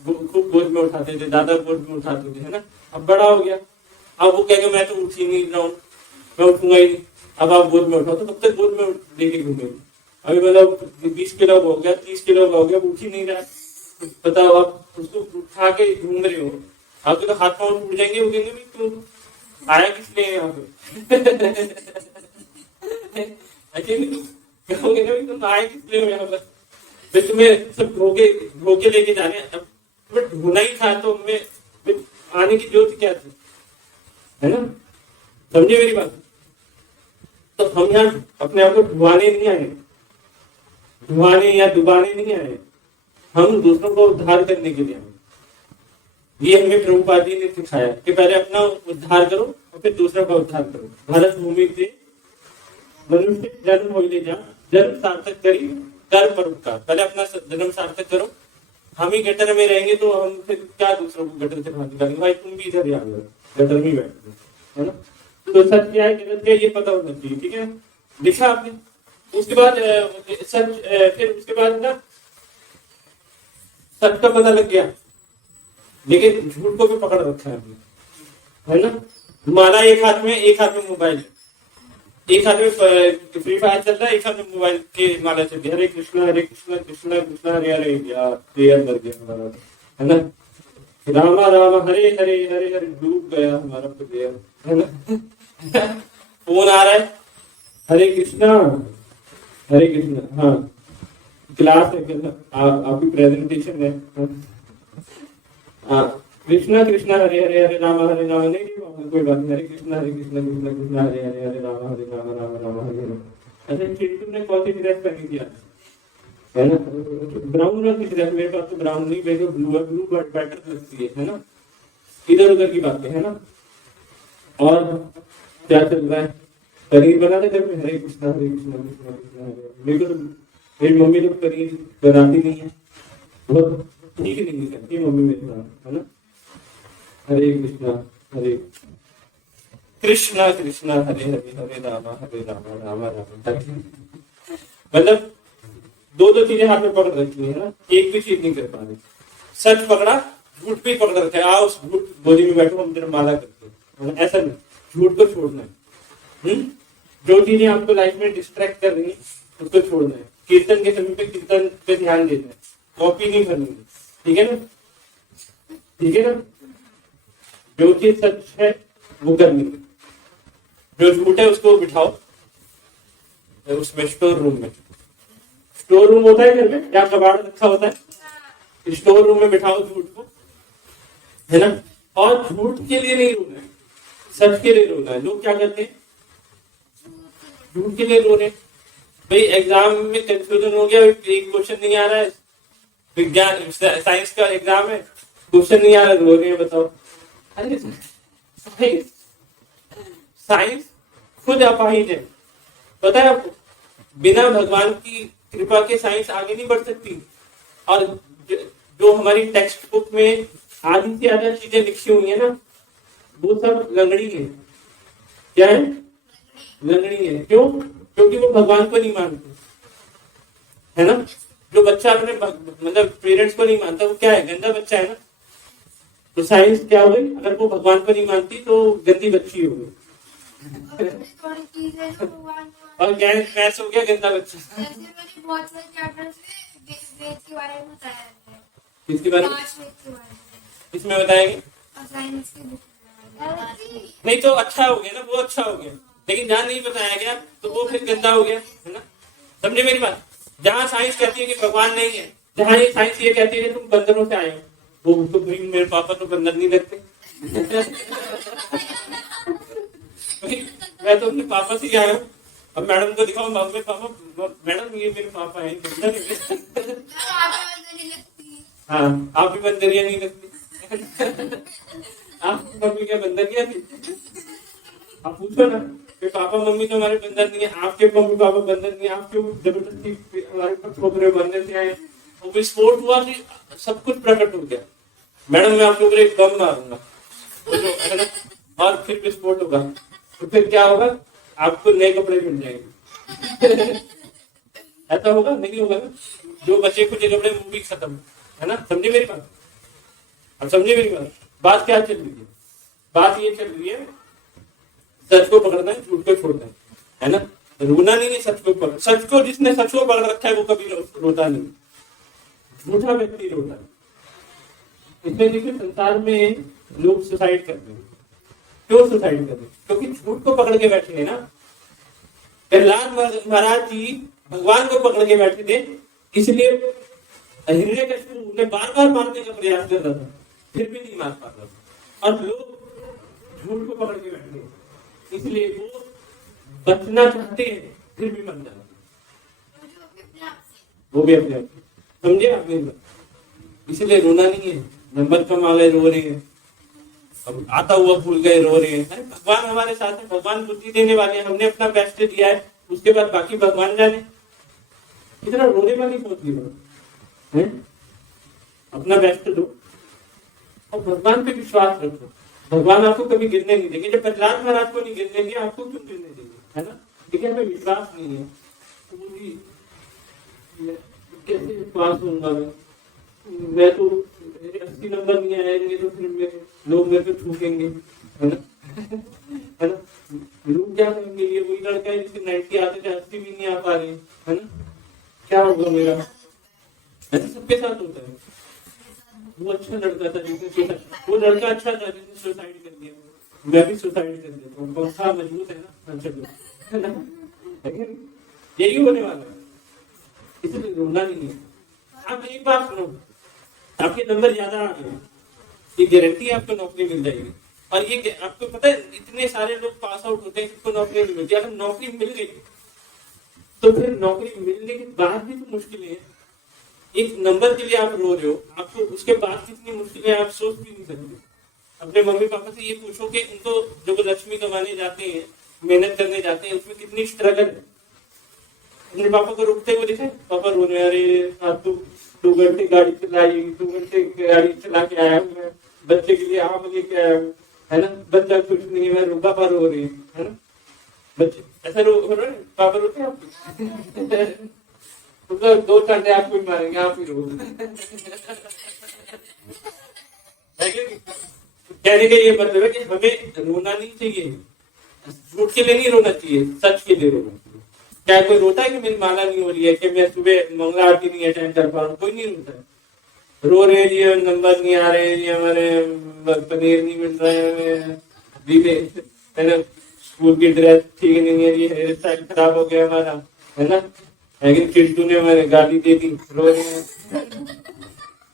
खूब गोद में उठाते थे, दादा गोद में उठाते थे, है ना। अब बड़ा हो गया, अब वो कहेगा मैं तो उठ ही नहीं रहा हूँ, मैं उठूंगा ही नहीं, अब आप गोद में उठाओ तो कब तक गोद में लेके घूमेंगे। अभी मतलब 20 किलो हो गया, 30 किलो हो गया, उठ ही नहीं रहा, बताओ आप उसको उठा के घूम रहे हो, आपके तो हाथ पांव टूट जाएंगे, वो कहेंगे तुम आया किस लिए यहाँ पे कहोगे ना तुम आए किस लिए यहाँ पर, तुम्हें सब धोके लेके जा रहे हैं, अब तुम्हें ढूंढना ही था तो मैं आने की जरूरत क्या थी, है ना, समझे मेरी बात। तो हम यहाँ अपने आप को ढुआने नहीं आए, ढुआने या डुबाने नहीं आए, हम दूसरों को उद्धार करने के लिए आए। ये हमें प्रभुपाद जी ने सिखाया कि पहले अपना उद्धार करो और फिर दूसरों का उद्धार करो। भारत भूमि से मनुष्य जन्म हो ले जा, जन्म सार्थक करी कर पर उपकार, पहले अपना जन्म सार्थक करो। हम ही गटर में रहेंगे तो हम फिर क्या दूसरों को गटर से बाहर निकालेंगे, भाई तुम भी इधर ही आ गए, गटर में बैठ गए, है ना। तो सच क्या है गलत क्या है ये पता होना चाहिए, ठीक है, लिखा आपने। उसके बाद सच, फिर उसके बाद ना सच का पता लग गया, लेकिन झूठ को भी पकड़ रखा है आपने, है ना। माला एक हाथ में मोबाइल, एक हाथ में फ्री फायर चल रहा है, एक हाथ में मोबाइल के माला चल रही है, हरे कृष्णा कृष्णा कृष्णा हरे हरे, यार मर गया हमारा, है ना। रामा रामा हरे हरे हरे हरे, डूब गया हमारा प्लेयर, है ना। फोन आ रहा है, हरे कृष्णा, हाँ क्लास है, आपकी प्रेजेंटेशन है, कृष्णा कृष्णा हरे हरे हरे रामा नहीं कोई बात नहीं, हरे कृष्णा कृष्णा कृष्णा हरे हरे हरे रामा रामा हरे हरे। अच्छा चिंटू ने कौन सी ड्रेस पहनी थी, है ना, ब्राउन रंग की ड्रेस, मेरे पास तो ब्राउन नहीं, मेरे को ब्लू है, ब्लू बेटर लगती है ना। इधर उधर की बातें, है ना। और क्या चल रहा है, पनीर बना दे घर में, हरे कृष्णा कृष्णा कृष्णा हरे। मेरे को तो मेरी मम्मी तो पनीर बनाती नहीं है, बहुत ठीक नहीं करती मम्मी मेरे साथ, है ना। हरे कृष्णा कृष्णा हरे हरे हरे रामा रामा रामा। मतलब दो चीजें हाथ में पकड़ रखी है ना, एक भी चीज नहीं कर पा रहे। सच पकड़ा, झूठ भी पकड़ रखा है, आओ उस झूठ गोदी में बैठो, हम तेरा माला करते हैं, ऐसा नहीं, झूठ को छोड़ना है। जो चीजें आपको लाइफ में डिस्ट्रैक्ट कर रही है उसको छोड़ना है। कीर्तन के समय पे कीर्तन पे ध्यान देना है, कॉपी नहीं करनी, ठीक है ना। जो चीज सच है वो करनी है, जो झूठ है उसको बिठाओ उसमें स्टोर रूम होता है घर में, क्या कबाड़ रखा होता है, स्टोर रूम में बिठाओ झूठ को, है ना। और झूठ के लिए नहीं रोना है, सच के लिए रोना है। लोग क्या करते हैं, झूठ के लिए रो रहे, भाई एग्जाम में कंफ्यूजन हो गया, एक क्वेश्चन नहीं आ रहा है, विज्ञान साइंस का एग्जाम है, क्वेश्चन नहीं आ रहा, रो रहे हैं, बताओ। अरे साइंस खुद अपाहिज है, पता है आपको, बिना भगवान की कृपा के साइंस आगे नहीं बढ़ सकती। और जो हमारी टेक्स्ट बुक में आधी से ज्यादा चीजें लिखी हुई है ना, वो सब लंगड़ी है। क्या है, लंगड़ी है। क्यों? क्योंकि वो भगवान को नहीं मानते, है ना। जो बच्चा अपने मतलब पेरेंट्स को नहीं मानता वो क्या है, गंदा बच्चा है ना। तो साइंस क्या हो गई, अगर वो भगवान को नहीं मानती तो गंदी बच्ची हो गई, थोड़ी चीजें जो भगवान और गैस हो गया गंदा बच्चा। जैसे मैंने बहुत सारे चैप्टर्स में वेद के बारे में बताया है, किसके बारे में, 5 वेद के बारे में, इसमें बताएंगे और साइंस की बुक में। नहीं तो अच्छा हो गया ना, वो अच्छा हो गया, लेकिन जहाँ नहीं बताया गया तो वो फिर गंदा हो गया, है ना। समझे मेरी बात। जहाँ साइंस कहती है कि भगवान नहीं है, जहाँ ये साइंस ये कहती है कि तुम बंदरों से आए हो, वो तो भाई मेरे पापा तो बंदर नहीं लगते मैं तो अपने पापा से ही आया हूँ। अब मैडम को दिखाओ, मम्मी पापा, मैडम ये मेरे पापा है, बंदर नहीं लगती। हाँ, आप भी बंदरिया नहीं लगती आप मम्मी क्या बंदरिया थी, आप पूछो ना कि पापा मम्मी तो हमारे बंदर नहीं है, आपके मम्मी पापा बंदर नहीं है, आप क्यों जबरदस्ती हमारे पर थोप रहे बंदर से आए। वो विस्फोट हुआ कि सब कुछ प्रकट हो गया, मैडम मैं आपके ऊपर एक बम मारूंगा है ना, और फिर विस्फोट होगा, तो फिर क्या होगा, आपको नए कपड़े मिल जाएंगे ऐसा होगा नहीं होगा ना। जो बचे कुछ कपड़े वो भी खत्म, है ना। समझे मेरी बात, अब समझे मेरी बात क्या चल रही है। बात ये चल रही है सच को पकड़ना है, झूठ को छोड़ना है ना। रोना नहीं है, सच को पकड़, सच को जिसने सच को पकड़ रखा है वो कभी रोता नहीं, झूठा व्यक्ति रोता है। इसलिए देखिए संसार में लोग सुसाइड करते हैं, क्यों सुसाइड करते हैं, क्योंकि झूठ को पकड़ के बैठे हैं ना। प्रहलाद महाराज जी भगवान को पकड़ के बैठे थे, इसलिए हिरण्यकशिपु उन्हें बार बार मारने का प्रयास कर रहा था, फिर भी नहीं मार पाता था। और लोग झूठ को पकड़ के बैठे हैं, इसलिए वो बचना चाहते हैं फिर भी मर जाते हैं, वो भी अपने आप। समझे आप मेरी बात। इसलिए रोना नहीं है, नंबर कम आ गए रो रहे हैं, अब आता हुआ भूल गए रो रहे हैं। भगवान हमारे साथ है, भगवान बुद्धि देने वाले हैं, हमने अपना बेस्ट दिया है, उसके बाद बाकी भगवान जाने। इतना रोने वाली सोच है, अपना बेस्ट दो और भगवान पे विश्वास रखो, भगवान आपको कभी गिरने नहीं देंगे। जब प्रहलाद महाराज को नहीं गिरने दिया, आपको क्यों गिरने देंगे, है ना। ठीक है, हमें विश्वास नहीं है तो कैसे विश्वास होगा, मैं तो 80 नंबर नहीं आएंगे तो फिर लोग मेरे को थूकेंगे, है ना है ना। लोग क्या कहेंगे, ये वही लड़का है जिसके 90 आते थे 80 भी नहीं आ पा रहे, है ना, क्या होगा मेरा। ऐसा सबके साथ होता है। वो अच्छा लड़का था जिसने, वो लड़का अच्छा था जिसने सुसाइड कर दिया, मैं भी सुसाइड कर देता हूँ, पंखा मजबूत है ना, अच्छा है ना, यही होने वाला है। इसलिए रोना नहीं है। आप एक बात सुनो, आपके नंबर ज्यादा आ गए, ये गारंटी है आपको नौकरी मिल जाएगी। और ये आपको पता है इतने सारे लोग पास आउट होते हैं जिसको नौकरी नहीं मिलती। अगर नौकरी मिल गई तो फिर नौकरी मिलने के बाद भी तो मुश्किलें हैं। एक नंबर के लिए आप रो रहे हो, आपको उसके बाद कितनी मुश्किलें आप सोच भी नहीं सकते। अपने मम्मी पापा से ये पूछो कि उनको जो लक्ष्मी कमाने जाते हैं, मेहनत करने जाते हैं, उसमें कितनी स्ट्रगल है। अपने पापा को रुकते हुए दिखे, पापा रो रहे, अरे तू 2 घंटे गाड़ी चलाई, 2 घंटे गाड़ी चला के आया हूँ मैं, बच्चे के लिए आम लेके आया हूँ, है ना, बच्चा कुछ नहीं है, मैं पापा रो रही है ना। बच्चे ऐसा रो रहे, पापा रोते हैं आपको 2 घंटे आपको ही मारेंगे, आप ही रो। कहने का ये मतलब है कि हमें रोना नहीं चाहिए, झूठ के लिए नहीं रोना चाहिए, सच के लिए रोना चाहिए। क्या कोई रोता है कि मेरी माला नहीं हो रही है, कि मैं सुबह मंगला आरती नहीं अटेंड कर पा रहा हूँ, कोई नहीं रोता है। रो रहे हैं जी नंबर नहीं आ रहे हैं जी, हमारे पनीर नहीं मिल रहे हैं, है ना, स्कूल की ड्रेस ठीक नहीं है जी, हेयर स्टाइल खराब हो गया हमारा, है ना, लेकिन चिंटू ने हमारे गाली दे दी, रो रहे हैं।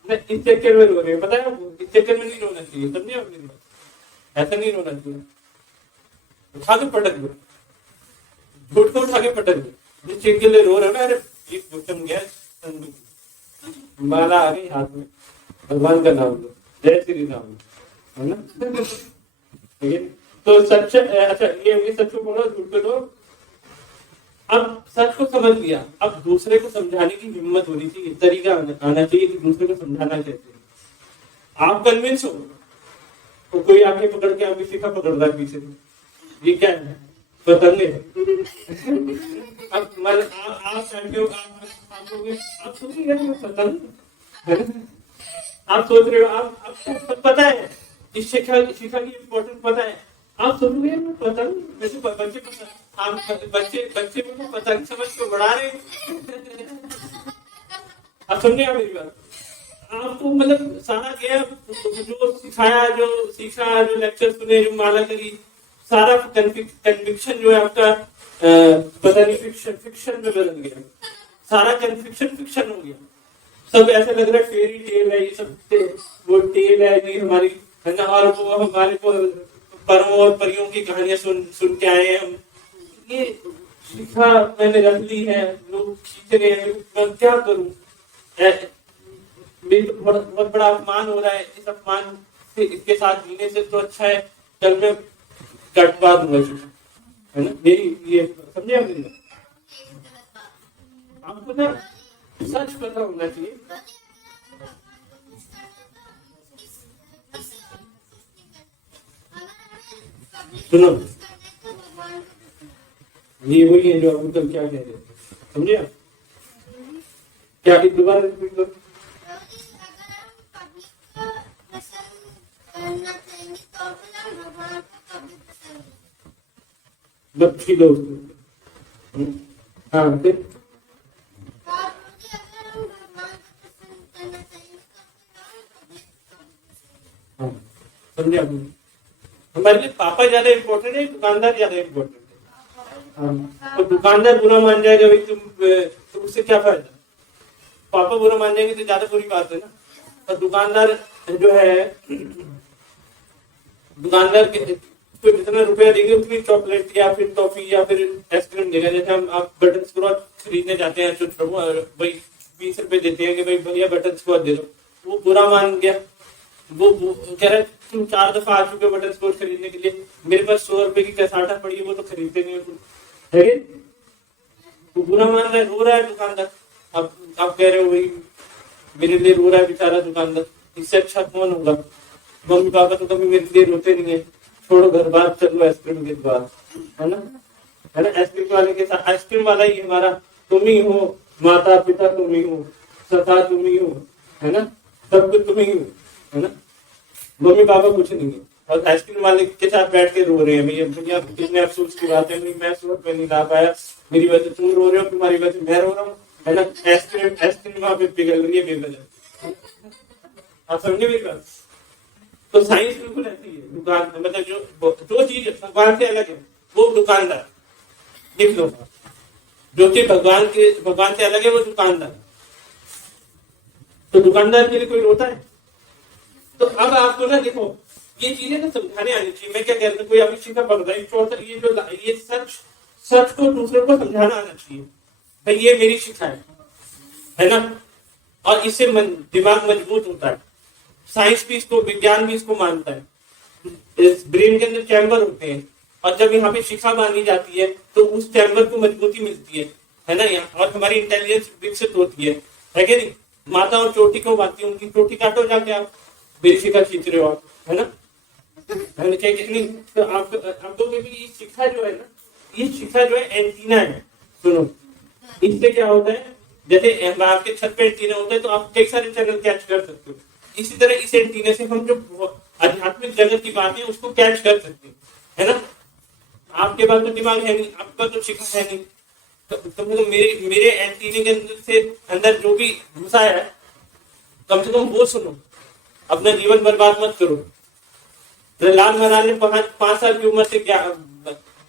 इस चक्कर में रो रहे हैं, पता है आपको, इस चक्कर में नहीं रोना चाहिए। समझे आप मेरी बात, ऐसा नहीं रोना चाहिए। उठा के पटक दो, झूठ को उठा के पटक दो। जिस चीज के लिए रो रहे हो ना, अरे गया माला आ गई हाथ में, भगवान का नाम लो, जय श्री राम, है ना। ठीक है, तो सच, अच्छा ये सच को बोलो, झूठ को लो। अब सच को समझ लिया, अब दूसरे को समझाने की हिम्मत होनी चाहिए, तरीका आना चाहिए कि दूसरे को समझाना कैसे। आप कन्विंस हो तो कोई आके पकड़ के आपकी शिखा पकड़ रहा है पीछे से, ये क्या है, पतंगे। अब मतलब आप कहते हो आप सोच रहे हो पतंग, है ना? आप सोच रहे हो आपको पता है इस शिक्षा शिक्षा की इम्पोर्टेंस पता है, आप सोच रहे हो पतंग, वैसे बच्चे आप बच्चे को पतंग समझ को बढ़ा रहे हैं। आप समझे आप मेरी बात? आपको मतलब सारा गया जो सिखाया जो सीखा जो लेक्चर सुने जो माला करी, सारा कन्विक्शन जो है आपका पता नहीं फिक्शन में बदल गया, सारा कन्विक्शन फिक्शन हो गया, सब ऐसा लग रहा है फेरी टेल है, ये सब वो टेल है जी हमारी, है ना? और वो हमारे को परों और परियों की कहानियां सुन के आए हैं हम, ये शिक्षा मैंने रख ली है, लोग सीख रहे हैं, मैं क्या करूं? बहुत बड़ा अपमान हो रहा है, इस अपमान से इसके साथ जीने से तो अच्छा है कल मैं कटवा दूंगा, है ना? ये समझे आपने? आपको ना सच पता होना चाहिए। सुनो, ये वही है जो आप कल क्या कह रहे थे, समझे आप? क्या दोबारा रिपीट करो। बच्ची दोस्त, हाँ फिर हाँ समझे आपने? हमारे लिए पापा ज्यादा इम्पोर्टेंट है दुकानदार ज्यादा इम्पोर्टेंट है? हाँ, तो दुकानदार बुरा मान जाएगा भाई तुम उससे क्या फायदा? पापा बुरा मान जाएंगे तो ज्यादा बुरी बात है ना। और दुकानदार जो है दुकानदार को जितना रुपया देंगे उतनी चॉकलेट या फिर टॉफी या फिर आइसक्रीम देगा। जैसे हम आप बटर स्कॉच खरीदने जाते हैं तो भाई 20 रुपए देते हैं कि भाई भैया बटर स्कॉच दे दो, वो बुरा मान गया, वो कह रहा है तुम 4 दफा आ चुके बटर स्कॉच खरीदने के लिए, मेरे पास 100 रुपए की कसाटा पड़ी है वो तो खरीदते नहीं हो, है वो बुरा मान रहा है, रो रहा है दुकानदार। अब आप कह रहे हो भाई मेरे लिए रो रहा है बेचारा दुकानदार, इससे अच्छा कौन होगा? मम्मी पापा तो कभी मेरे लिए रोते नहीं है, छोड़ो घर बार चलो आइसक्रीम के बाद, है ना? है ना? आइसक्रीम वाले के साथ आइसक्रीम वाला ही हमारा तुम ही हो, माता पिता तुम ही हो, सता तुम ही हो, है ना? सब कुछ तुम ही हो, है ना? मम्मी पापा कुछ नहीं है, और आइसक्रीम वाले के साथ बैठ के रो रहे हैं भैया कितने अफसोस की बात है, मैं 100 रुपए नहीं ला पाया, मेरी वजह तुम रो रहे हो, तुम्हारी वजह मैं रो रहा हूँ, है ना? आइसक्रीम वहां पे पिघल रही है बेवजह। आप समझे मेरी बात? तो साइंस बिल्कुल ऐसी है, दुकान मतलब जो चीज भगवान से अलग है वो दुकानदार, लिख लो, जो चीज भगवान से अलग है वो दुकानदार। तो दुकानदार के लिए कोई रोता है? तो अब आपको ना देखो ये चीजें ना समझाने आनी चाहिए। मैं क्या कह रहा हूँ, कोई अभी शिक्षा पढ़ रहा है ये सच को दूसरों को समझाना आना चाहिए, भाई ये मेरी शिक्षा है ना? और इससे दिमाग मजबूत होता है, साइंस भी इसको विज्ञान भी इसको मानता है, इस ब्रेन के अंदर चैम्बर होते हैं, और जब यहाँ पे शिक्षा मानी जाती है तो उस चैम्बर को मजबूती मिलती है ना? यहाँ और हमारी इंटेलिजेंस विकसित होती है कि नहीं? माता और चोटी को बांधती है, उनकी चोटी काटो जाके आप मेरी शिक्षा खींच रहे हो आप, है ना? नहीं तो आपको ये शिक्षा जो है ना, ये शिक्षा जो है एंटीना है। सुनो, इससे क्या होता है, जैसे आपके छत पे एंटीना होता है तो आप कई सारे चैनल कैच कर सकते हो, इसी तरह इस एंटीना से हम जो आध्यात्मिक जगत की बातें उसको कैच कर सकते हैं, है ना? आपके पास तो दिमाग है नहीं, आपके पास तो शिक्षा है नहीं, तो मेरे एंटीने के अंदर से अंदर जो भी घुसा है कम से कम वो सुनो, अपना जीवन बर्बाद मत करो। प्रहलाद महाराज ने 5 साल की उम्र से क्या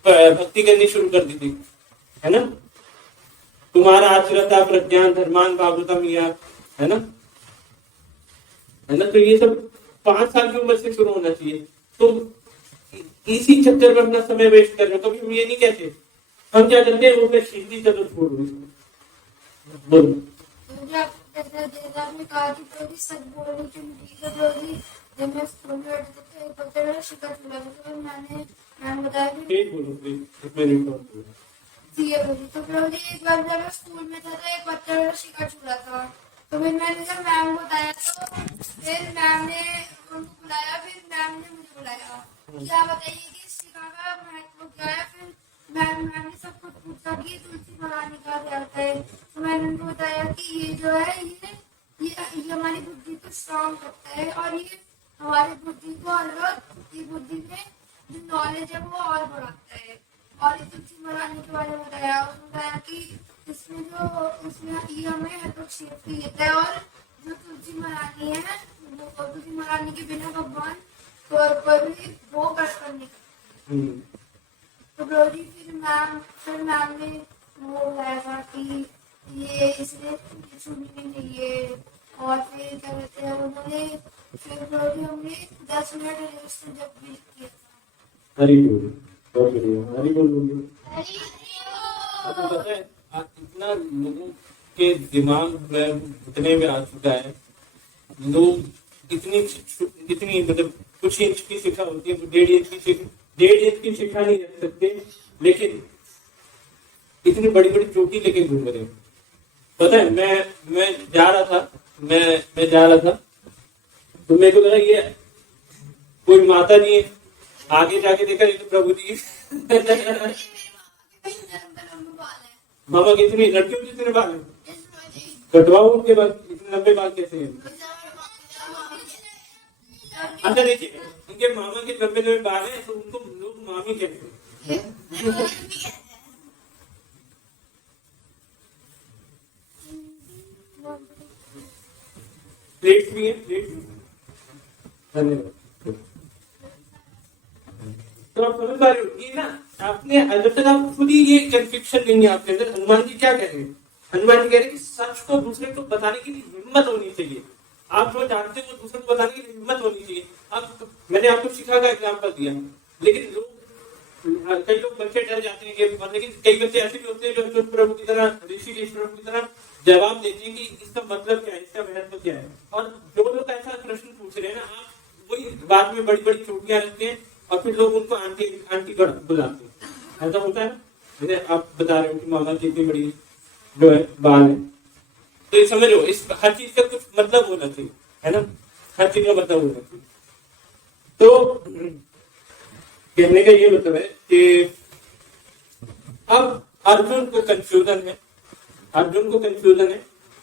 भक्ति करनी शुरू कर दी थी, है ना? तुम्हारा आचरता प्रज्ञान धर्मान भागवतम या, है ना? है ना? तो ये सब 5 साल की उम्र से शुरू होना चाहिए। तो इसी चक्कर में अपना समय वेस्ट कर रहे हो। कभी हम ये नहीं कहते, हम क्या करते हैं वो फिर हिंदी चलो छोड़ बोलो। आपने कहा कि प्रभु सच बोल रही थी, ठीक है प्रभु, जब मैं स्कूल में बैठती थी एक बच्चे ने शिकायत किया तो मैंने बताया कि ठीक बोलो जी ये बोली। तो प्रभु जी एक बार जब मैं स्कूल में था तो एक बच्चे ने शिकायत छुड़ा था, तो फिर मैंने जब मैम को बताया तो फिर मैम ने उनको बुलाया, फिर मैम ने मुझे बुलाया, क्या बताइए कि शिक्षा का महत्व क्या है? फिर मैंने सब कुछ पूछा कि ये तुलसी महारानी का क्या होता है, तो मैंने उनको बताया कि ये जो है ये हमारी बुद्धि को स्ट्रांग करता है और ये हमारी बुद्धि को ये बुद्धि में जो नॉलेज है वो और बढ़ाता है। और ये तुलसी महारानी के बारे में बताया, उसने बताया कि इसमें ये हमें हस्तक्षेप देता है और जो तुलसी महारानी है तुलसी महारानी के बिना भगवान कोई भी वो कर नहीं। तो ब्रोजी फिर मैम ने वो बताया था कि ये इसलिए छूनी नहीं चाहिए। और फिर क्या कहते हैं उन्होंने फिर ब्रोजी हमने 10 मिनट रेस्ट जब भी किया था। हरी बोल, बहुत बढ़िया, हरी बोल बोलिए। आपको पता है इतना लोगों के दिमाग में घुटने में आ चुका है, लोग इतनी मतलब कुछ इंच की शिक्षा होती है, 1.5 इंच की शिक्षा नहीं रख सकते, लेकिन इतनी बड़ी बड़ी चोटी लेके घूम रहे हैं। पता है मैं जा रहा था, मैं जा रहा था तो मेरे को लगा ये कोई माता जी है, आगे जाके देखा ये तो प्रभु जी मामा कितनी लड़कियों के कितने बाल है, कटवाओ उनके बाल, इतने लंबे बाल कैसे हैं? अच्छा देखिए, उनके मामा के लंबे लंबे बाल हैं तो उनको लोग मामी कहते हैं। प्लेट भी है, प्लेट भी। धन्यवाद। तो आप समझ पा रहे हो कि ना आपने जब तक आप खुद ही ये कन्विक्शन नहीं है आपके अंदर, हनुमान जी क्या कह रहे हैं? हनुमान जी कह रहे हैं कि सच को दूसरे को बताने की हिम्मत होनी चाहिए। आप जो जानते हो दूसरे को बताने की हिम्मत होनी चाहिए। अब मैंने आपको शिक्षा का एग्जाम्पल दिया, लेकिन कई लोग बच्चे डर जाते हैं, लेकिन कई बच्चे ऐसे भी होते हैं जो प्रभु की तरह, ऋषिकेश प्रभु की तरह जवाब देते हैं कि इसका मतलब क्या है, इसका महत्व क्या है। और जो लोग ऐसा प्रश्न पूछ रहे हैं ना, आप वही बाद में बड़ी बड़ी चोटियां रखते हैं और फिर लोग उनको आंटी बुलाते हैं। ऐसा होता है ना, जैसे आप बता रहे हो कि मामा की इतनी बड़ी जो है बाल है, तो ये समझ लो इस हर चीज का कुछ मतलब होना चाहिए, है ना, हर चीज का मतलब होना चाहिए। तो कहने का ये मतलब है कि अब अर्जुन को कंफ्यूजन है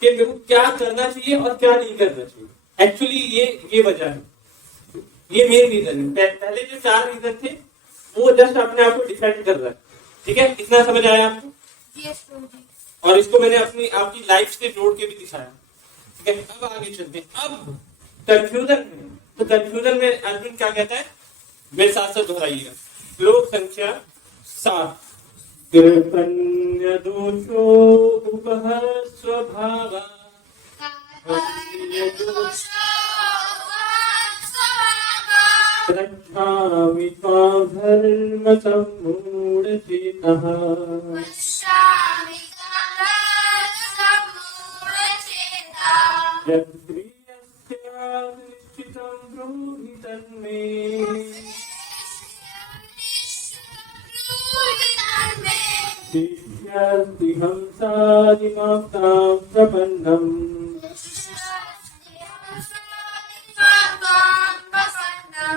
कि मेरे को क्या करना चाहिए और क्या नहीं करना चाहिए। एक्चुअली ये वजह है, ये मेन रीजन है। पहले जो 4 रीजन थे वो जस्ट अपने आप को डिफाइन कर रहा है, ठीक है, इतना समझ आया आपको? यस और इसको मैंने आपकी लाइफ से जोड़ के भी दिखाया, ठीक है। अब आगे चलते हैं। अब कंफ्यूजन में अर्जुन क्या कहता है, मेरे साथ साथ दोहराइएगा। श्लोक संख्या 7। कृपण्य दोषो उपह स्वभावा रक्षामि त्वां धर्म सम्मूढचेतः। यत्प्रियस्या निश्चितं ब्रूहि तन्मे। शिष्यास्तिहं साधिमाप्तां प्रपन्नम्।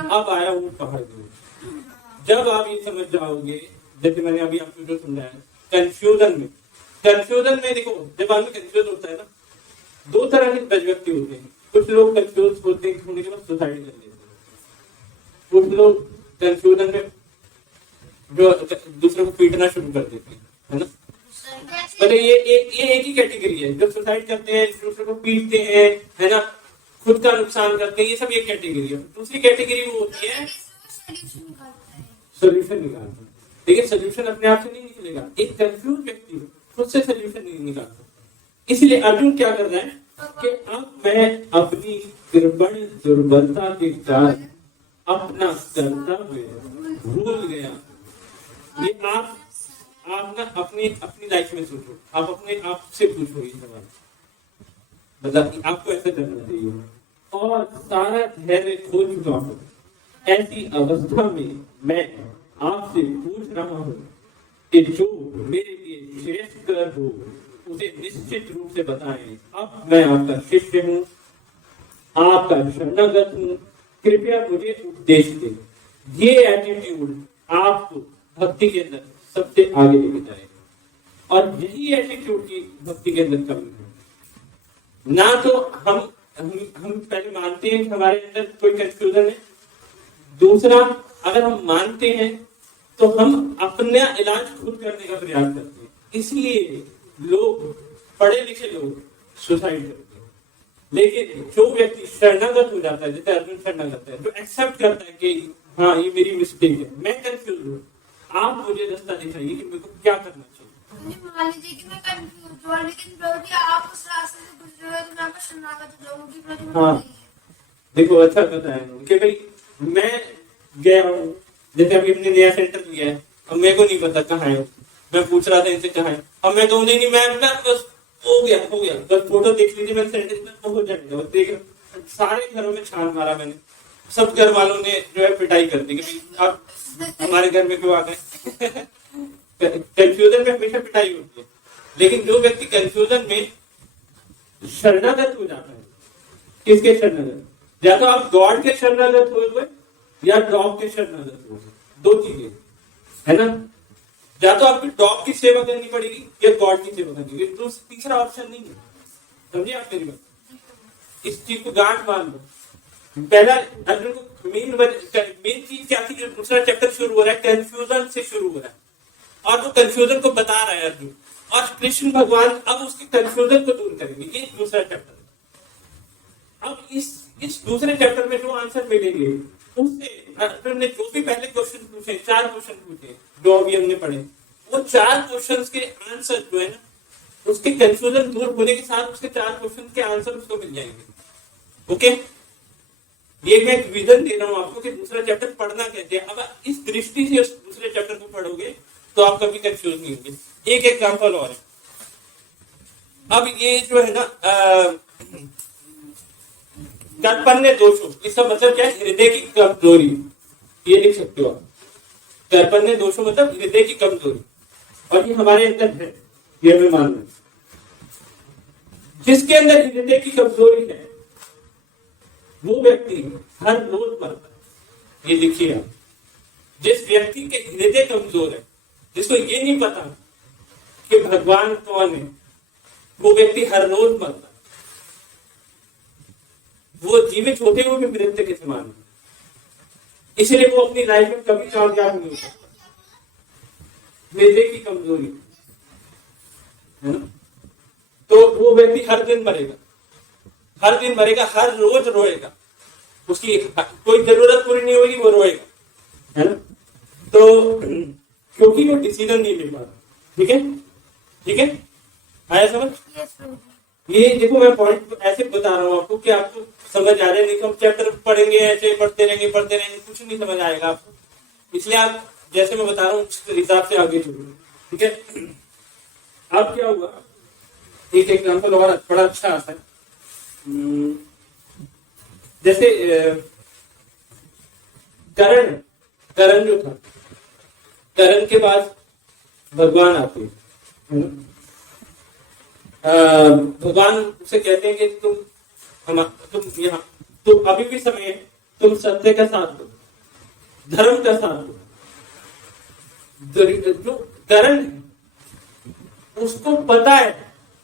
अब आया हूँ पहाड़ में। जब आप ये समझ जाओगे, जैसे मैंने अभी आपको जो समझाया, कंफ्यूजन में देखो, जब आदमी कंफ्यूज होता है ना, 2 तरह के व्यक्ति होते हैं। कुछ लोग कंफ्यूज होते होने के बाद सुसाइड कर लेते हैं। कुछ लोग कंफ्यूजन में जो दूसरे को पीटना शुरू कर देते हैं, है ना। पहले ये एक ही कैटेगरी है, जो सुसाइड करते हैं, दूसरे को पीटते हैं, है ना, खुद का नुकसान करते हैं, ये सब एक कैटेगरी है। दूसरी कैटेगरी वो होती है सोल्यूशन निकालना, लेकिन सोल्यूशन अपने आप से नहीं निकलेगा। एक कंफ्यूज व्यक्ति खुद से सोल्यूशन नहीं निकालता। इसलिए अर्जुन क्या कर रहा है कि अब मैं अपनी कृपण दुर्बलता के कारण अपना कर्तव्य भूल गया। ये आप ना अपनी लाइफ में सोचो, आप अपने आप से पूछो ये सवाल, मतलब आपको ऐसा करना चाहिए। और सारा धैर्य खो चुका हूँ, ऐसी अवस्था में मैं आपसे पूछ रहा हूँ कि जो मेरे लिए श्रेष्ठकर हो उसे निश्चित रूप से बताएं। अब मैं आपका शिष्य हूँ, आपका शरणागत हूँ, कृपया मुझे उपदेश दें। ये एटीट्यूड आपको भक्ति के अंदर सबसे आगे लेके जाएगा। और यही एटीट्यूड की भक्ति के अंदर कमी है। ना तो हम पहले मानते हैं कि हमारे अंदर कोई कंफ्यूजन है, दूसरा अगर हम मानते हैं तो हम अपना इलाज खुद करने का प्रयास करते हैं। इसलिए लोग, पढ़े लिखे लोग सुसाइड करते हैं। लेकिन जो व्यक्ति शरणागत हो जाता है, जैसे अर्जुन शरणागत है, जो एक्सेप्ट करता है कि हाँ ये मेरी मिस्टेक है, मैं कंफ्यूज हूँ, आप मुझे रास्ता दिखाइए कि मेरे को क्या करना चाहिए। मान लीजिए कि मैं कंफ्यूज हूँ, लेकिन प्रभु जी आप उस रास्ते से गुजरे हुए, तो मैं आपको शरणागत हो जाऊंगी प्रभु जी। हाँ देखो, अच्छा बताया कि भाई मैं गया हूँ, जैसे अभी हमने नया सेंटर लिया है, अब मेरे को नहीं पता कहाँ है, मैं पूछ रहा था इनसे कहाँ है, अब मैं कहूँ नहीं मैं बस हो गया बस फोटो देख लीजिए, मैं सेंटर में हो जाएगा। देख सारे घरों में छान मारा मैंने, सब घर वालों ने जो है पिटाई कर दी कि भाई आप हमारे घर में क्यों आ गए। कंफ्यूजन में हमेशा पिटाई होती है। लेकिन जो व्यक्ति कंफ्यूजन में शरणागत हो जाता है, किसके शरणागत, या तो आप गॉड के शरणागत हुए या डॉग के शरणागत हुए, दो चीजें है ना। या तो आपको डॉग की सेवा करनी पड़ेगी या गॉड की सेवा करनी पड़ेगी, तो तीसरा ऑप्शन नहीं है। समझिए आप मेरी बात, इस चीज को गांठ मान लो। पहला अर्जुन को मेन चीज क्या थी, जो दूसरा चैप्टर शुरू हो रहा है कंफ्यूजन से शुरू हो रहा है, और वो कंफ्यूजन को बता रहा है अर्जुन, और कृष्ण भगवान अब उसके कंफ्यूजन को दूर करेंगे। ये दूसरा चैप्टर। अब इस दूसरे चैप्टर में जो आंसर मिलेंगे उससे अर्जुन ने जो भी पहले क्वेश्चन पूछे, 4 क्वेश्चन पूछे जो अभी हमने पढ़े, वो 4 क्वेश्चन के आंसर जो है ना, उसके कंफ्यूजन दूर होने के साथ उसके 4 क्वेश्चन के आंसर उसको मिल जाएंगे। ओके, ये मैं एक विजन दे रहा हूं आपको कि दूसरा चैप्टर पढ़ना कैसे है। अगर इस दृष्टि से उस दूसरे चैप्टर को पढ़ोगे तो आप कभी कंफ्यूज नहीं होंगे। एक एग्जांपल और है। अब ये जो है ना कर्पण्य दोषों, इसका मतलब क्या है, हृदय की कमजोरी, ये लिख सकते हो आप। कर्पण्य दोषों मतलब हृदय की कमजोरी, और ये हमारे अंदर है, ये हमें मानना है। जिसके अंदर हृदय की कमजोरी है वो व्यक्ति हर रोज मरता है। ये लिखिए आप, जिस व्यक्ति के हृदय कमजोर है, जिसको ये नहीं पता कि भगवान कौन है, वो व्यक्ति हर रोज मरता है। वो जीवित होते हुए भी मृत्यु के समान है, इसलिए वो अपनी लाइफ में कभी कामयाब नहीं होता। हृदय की कमजोरी है ना, तो वो व्यक्ति हर दिन मरेगा, हर रोज रोएगा, उसकी कोई जरूरत पूरी नहीं होगी, वो रोएगा, है ना। तो क्योंकि वो डिसीजन नहीं ले पा रहा। ठीक है, आया समझ। ये देखो, मैं पॉइंट ऐसे बता रहा हूँ आपको कि आपको समझ आ रहा है। नहीं तो हम चैप्टर पढ़ेंगे, ऐसे पढ़ते रहेंगे, कुछ नहीं समझ आएगा आपको। इसलिए आप जैसे मैं बता रहा हूँ उस हिसाब से आगे चलिए। ठीक है, अब क्या हुआ, एक एग्जाम्पल और बड़ा अच्छा आता है। जैसे करण जो था, करण के बाद भगवान आते हैं। भगवान से कहते हैं कि तुम यहाँ, तुम अभी भी समय है, तुम सत्य का साथ दो, धर्म का साथ दो। जो करण है उसको पता है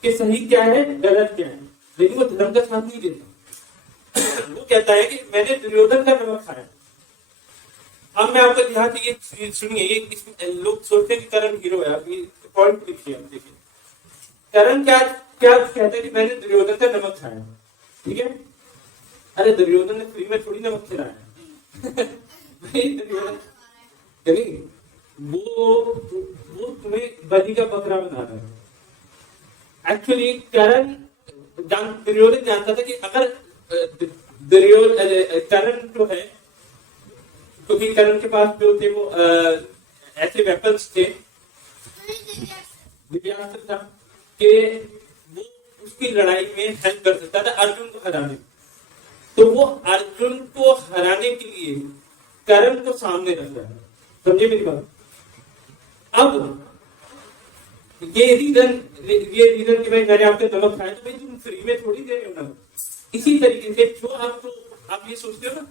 कि सही क्या है, गलत क्या है, लेकिन वो धर्म का साथ नहीं देता। वो कहता है कि मैंने दुर्योधन का नमक खाया। अब मैं आपको ध्यान दीजिए, सुनिए, ये लोग सोचते हैं कि करण हीरो है। आप ये पॉइंट लिखिए, आप देखिए करण क्या कहता है कि मैंने दुर्योधन का नमक खाया। ठीक है, अरे दुर्योधन ने फ्री में थोड़ी नमक खिलाया। वो तुम्हें बलि का बकरा बना रहा है। एक्चुअली दुर्योधन जानता था कि अगर करण जो है, क्योंकि करण के पास जो थे वो ऐसे वेपन्स थे, दिव्यास्त्र था, कि वो उसकी लड़ाई में हेल्प कर सकता था अर्जुन को हराने। तो वो अर्जुन को हराने के लिए करण को सामने रख रहा है। समझे मेरी बात। अब ये रीजन कि भाई मैंने आपके नमक खाया, तो भाई तुम फ्री में थोड़ी दे रहे हो ना। इसी तरीके से जो आप ये सोचते हो ना,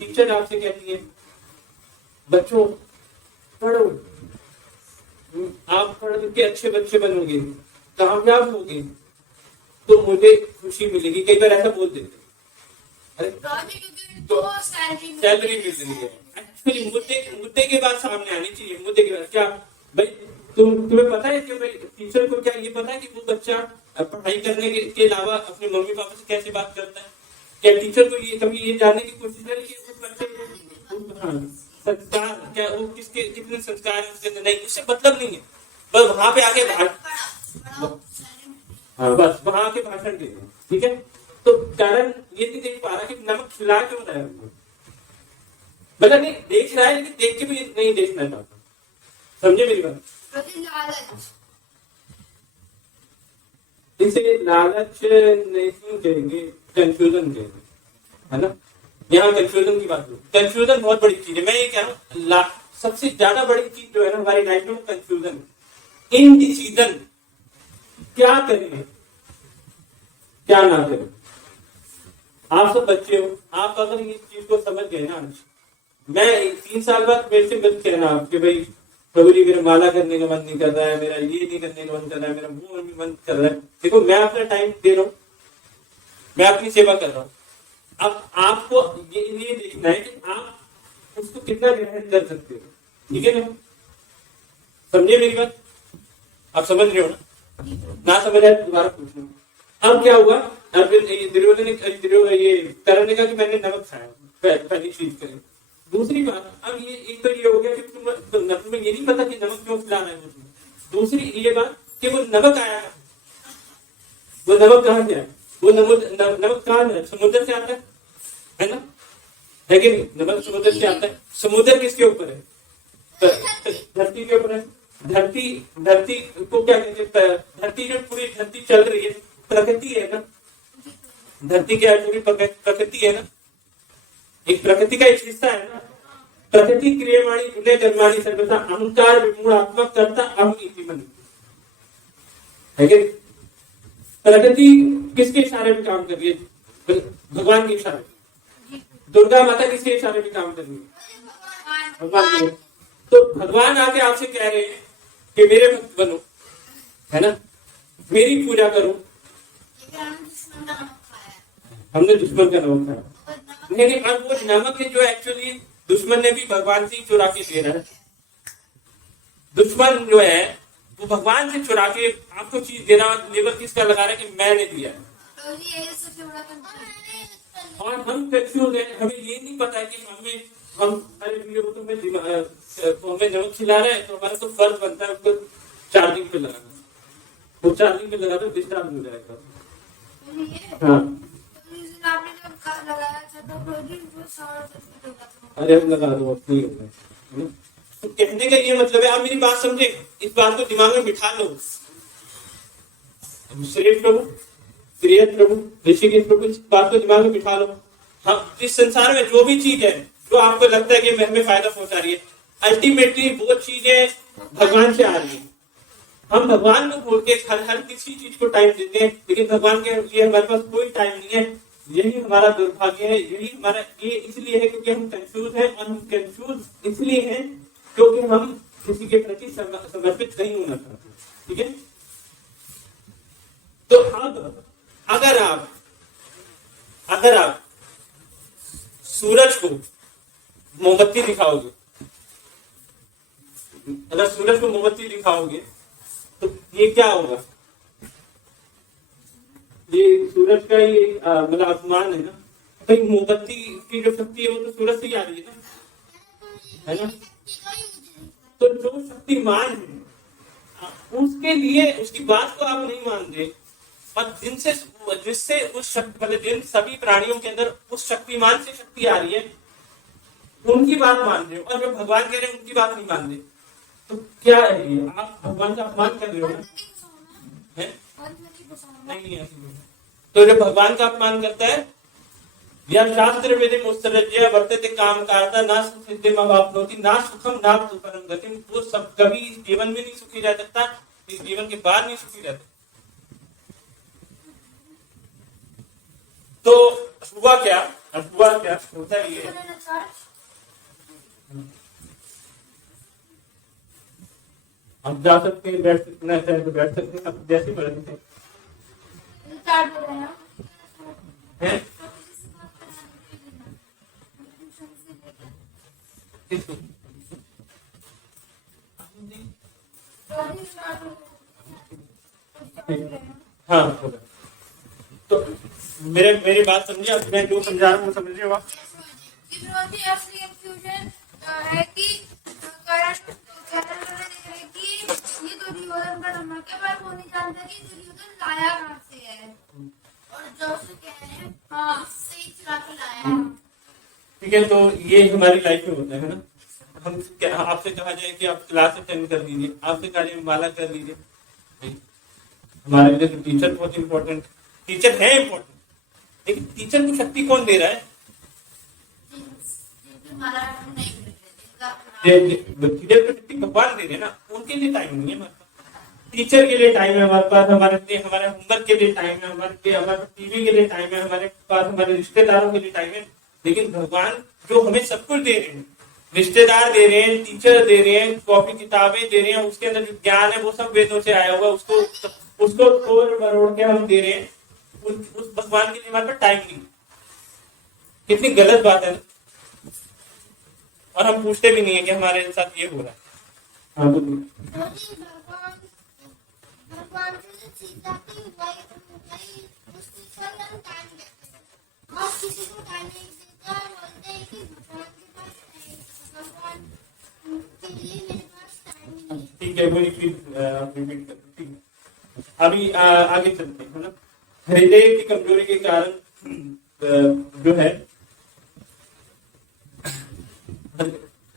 टीचर आपसे कहती है बच्चों पढ़ो, आप पढ़ के अच्छे बच्चे बनोगे, कामयाब होगे, तो मुझे खुशी मिलेगी। कई बार ऐसा बोल देते, अरे तो सैलरी मिल रही है। एक्चुअली मुद्दे की बात सामने आनी चाहिए। मुद्दे की बात क्या भाई, तुम्हें पता है कि भाई टीचर को क्या ये पता है कि वो बच्चा पढ़ाई करने के अलावा अपने मम्मी पापा से कैसे बात करता है? क्या टीचर को ये कभी ये जानने की कोशिश करी कि उस बच्चे संस्कार क्या, वो कितने संस्कार है उसके अंदर? नहीं, उससे मतलब नहीं है। बस वहां पे आके बस वहां आके भाषण दे, ठीक है। तो कारण ये नहीं देख पा रहा कि नमक खिला क्यों रहा है, मतलब नहीं देख रहा है लेकिन देख के भी नहीं देखना चाहता। समझे मेरी बात? इसे लालच नहीं कहेंगे, कंफ्यूजन कहेंगे, है ना। यहाँ कंफ्यूजन की बात, कंफ्यूजन बहुत बड़ी चीज है। मैं ये कह रहा हूँ सबसे ज्यादा बड़ी चीज जो है ना हमारी लाइफ में, कंफ्यूजन, इनडिसीजन। क्या करें क्या ना करें। आप सब बच्चे हो, आप अगर इस चीज को समझ गए ना, मैं 3 साल बाद मेरे से गलत कहना आपके भाई प्रभु जी मेरा माला करने का मन नहीं कर रहा है, मेरा ये नहीं करने का मन कर रहा है, मेरा वो नहीं मन कर रहा है। देखो मैं अपना टाइम दे रहा हूँ, मैं अपनी सेवा कर रहा हूँ। अब आपको ये देखना है कि आप उसको कितना ग्रहण कर सकते हो, ठीक है ना। समझे मेरी बात? आप समझ रहे हो ना समझ आए दोबारा पूछना। अब क्या हुआ, अब दुर्योधन ने ये करण ने कहा कि मैंने नमक खाया, पहली चीज करें। दूसरी बात, अब ये एक तो ये हो गया कि तुम्हें ये नहीं पता कि नमक क्यों खिला रहा है वो। दूसरी ये बात कि वो नमक आया, वो नमक कहाँ गया? वो नमक कहाँ है? समुद्र से आता है ना, है कि नहीं? नमक समुद्र से आता है। समुद्र किसके ऊपर है? धरती के ऊपर है। धरती को क्या कहते हैं? धरती जो पूरी धरती चल रही है, प्रकृति है ना। धरती क्या है? पूरी प्रकृति है ना, एक प्रकृति का एक हिस्सा है ना। प्रकृति क्रियमाणी गुणे कर्माणि सर्वथा अहंकार विमूढ़ात्मक कर्ता अहम इति मन्यते, है कि प्रकृति किसके इशारे में काम कर रही है? भगवान के इशारे में। दुर्गा माता किसके इशारे में काम कर रही है? भगवान के। तो भगवान आके आपसे कह रहे हैं कि मेरे भक्त बनो, है ना, मेरी पूजा करो। हमने दुश्मन का नमक खाया। नहीं, अब वो नमक है जो एक्चुअली दुश्मन ने भी भगवान से चुरा के दे रहा है। दुश्मन जो है वो भगवान से चुरा के आपको चीज दे रहा है, लेबर किसका लगा रहा है कि मैंने दिया है। और हम कंफ्यूज है, हमें ये नहीं पता है कि हम अरे तो हमें नमक खिला रहा है तो हमारा तो फर्ज बनता है उसको चार्जिंग पे लगाना। वो चार्जिंग पे लगा तो डिस्चार्ज हो जाएगा। हाँ, अरे हम लगा दो, नहीं होगा। तो कहने का ये मतलब है, आप मेरी बात समझे, इस बात को दिमाग में बिठा लो। श्रेष्ठ प्रभु, श्रेष्ठ प्रभु, ऋषिकेश प्रभु, इस बात को दिमाग में बिठा लो। हम इस संसार में जो भी चीज है जो आपको लगता है कि हमें फायदा पहुंचा रही है, अल्टीमेटली वो चीजें भगवान से आ रही है। हम भगवान को बोल के हर किसी चीज को टाइम देते हैं, लेकिन भगवान के लिए हमारे पास कोई टाइम नहीं है। यही हमारा दुर्भाग्य है, यही हमारा ये इसलिए है क्योंकि हम कंफ्यूज हैं। और हम कंफ्यूज इसलिए हैं क्योंकि हम किसी के प्रति समर्पित नहीं होना चाहते, ठीक है। तो अब अगर आप सूरज को मोमबत्ती दिखाओगे, अगर सूरज को मोमबत्ती दिखाओगे तो ये क्या होगा? ये सूरज का ये मतलब अपमान है ना। कहीं मोमबत्ती की जो शक्ति है वो तो सूरज से ही आ रही है ना। तो जो शक्तिमान है उसके लिए उसकी बात को आप नहीं मानते, और जिससे उस मतलब जिन सभी प्राणियों के अंदर उस शक्तिमान से शक्ति आ रही है उनकी बात मान रहे हो, और जो भगवान कह रहे हैं उनकी बात नहीं मान रहे, तो क्या है ये? आप भगवान का अपमान कर रहे हो है? नहीं है। तो जो भगवान का अपमान करता है, या शास्त्र वेदे मुत्सृज्य वर्तते काम कारता ना सिद्धिम अवाप्नोति ना सुखम ना परम गतिम, वो सब कभी इस जीवन में नहीं सुखी रह सकता, इस जीवन के बाद नहीं सुखी रहता। तो हुआ क्या होता है ये, आप जा सकते हैं, बैठ सकना चाहे तो बैठ सकते हैं, आप जैसे मर्जी हैं। स्टार्ट हो रहे हैं हैं? हाँ होगा। तो मेरी बात समझिए, अब मैं जो समझा रहा हूँ वो समझ रहे हो आप? विरोधी असली कंफ्यूजन है कि कारण है कि ये दुर्योधन का नंबर के बाद वो नहीं जानता कि दुर्योधन लाया कहाँ से है, और जो उसे कह रहे हैं हाँ सही चुरा के लाया है। ठीक है, तो ये हमारी लाइफ में होता है ना। हम आपसे कहा जाए कि आप क्लास अटेंड कर लीजिए, आपसे कहा जाए माला कर लीजिए। हमारे लिए तो टीचर बहुत इंपॉर्टेंट, टीचर है इंपॉर्टेंट, लेकिन टीचर की शक्ति कौन दे रहा है? टीचर की शक्ति भगवान दे रहे हैं ना, उनके लिए टाइम नहीं है हमारे पास। टीचर के लिए टाइम है हमारे पास, हमारे होमवर्क के लिए टाइम है, हमारे टीवी के लिए टाइम है, हमारे पास हमारे रिश्तेदारों के लिए टाइम है। लेकिन भगवान जो हमें सब कुछ दे रहे हैं, रिश्तेदार दे रहे हैं, टीचर दे रहे हैं, कॉपी किताबें दे रहे हैं, उसके अंदर जो ज्ञान है वो सब वेदों से आया हुआ, उसको तोड़ मरोड़ के हम दे रहे हैं। उस भगवान के लिए हमारे पास टाइम नहीं। कितनी गलत बात है। और हम पूछते भी नहीं है कि हमारे साथ ये हो रहा है। हाँ बोलिए। भगवान से सीधा कि वही उस टीचर का टाइम देते हैं और किसी को टाइम नहीं देता और बोलते हैं कि भगवान के पास भगवान के लिए मेरे पास टाइम नहीं है। ठीक है, वो रिपीट कर। ठीक है, अभी आगे चलते हैं ना। हृदय की कमजोरी के कारण जो है,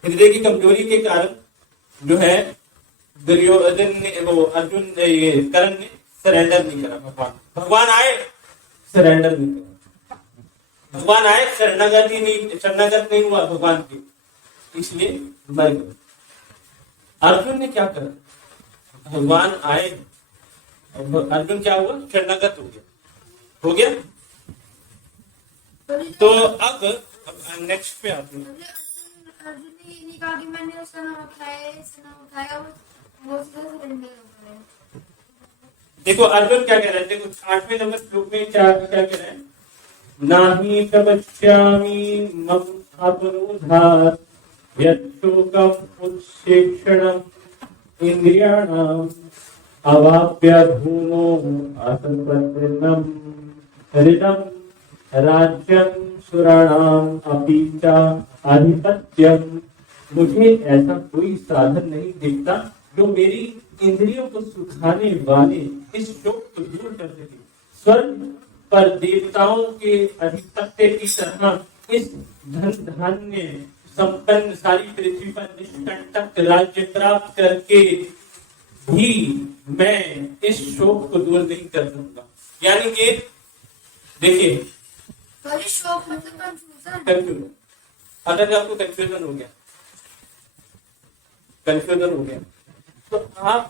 हृदय की कमजोरी के कारण जो है दुर्योधन ने वो अर्जुन ये कर्ण ने सरेंडर नहीं करा। भगवान आए, सरेंडर नहीं करा। भगवान आए, शरणागत नहीं हुआ भगवान की, इसलिए मर गए। अर्जुन ने क्या करा? भगवान आए, अर्जुन क्या हुआ? शरणागत हो गया। तो अब नेक्स्ट पे आते हैं। अर्जुन ने कहा कि मैंने उसका नाम उठाया और वो उसका सरेंडर हो गया। देखो अर्जुन क्या कह रहे हैं, देखो 8वें नंबर श्लोक में क्या कह रहे हैं? नाहि प्रपश्यामि मम अपरोधात् यच्छोकम् उत्क्षेपणम् इंद्रियाणाम् अवाप्य धूमो असंपत्तिनम् हृदम् राज्यं सुराणाम अपि च आधिपत्यम। मुझे ऐसा कोई साधन नहीं दिखता जो मेरी इंद्रियों को सुखाने वाले इस शोक को दूर कर सके। स्वर्ग पर देवताओं के अधिपत्य की तरह इस धन धान्य संपन्न सारी पृथ्वी पर निष्कंटक राज्य प्राप्त करके भी मैं इस शोक को दूर नहीं कर सकता। यानी कि देखिए, शोक मतलब कंफ्यूजन। अगर आपको कंफ्यूजन हो गया तो आप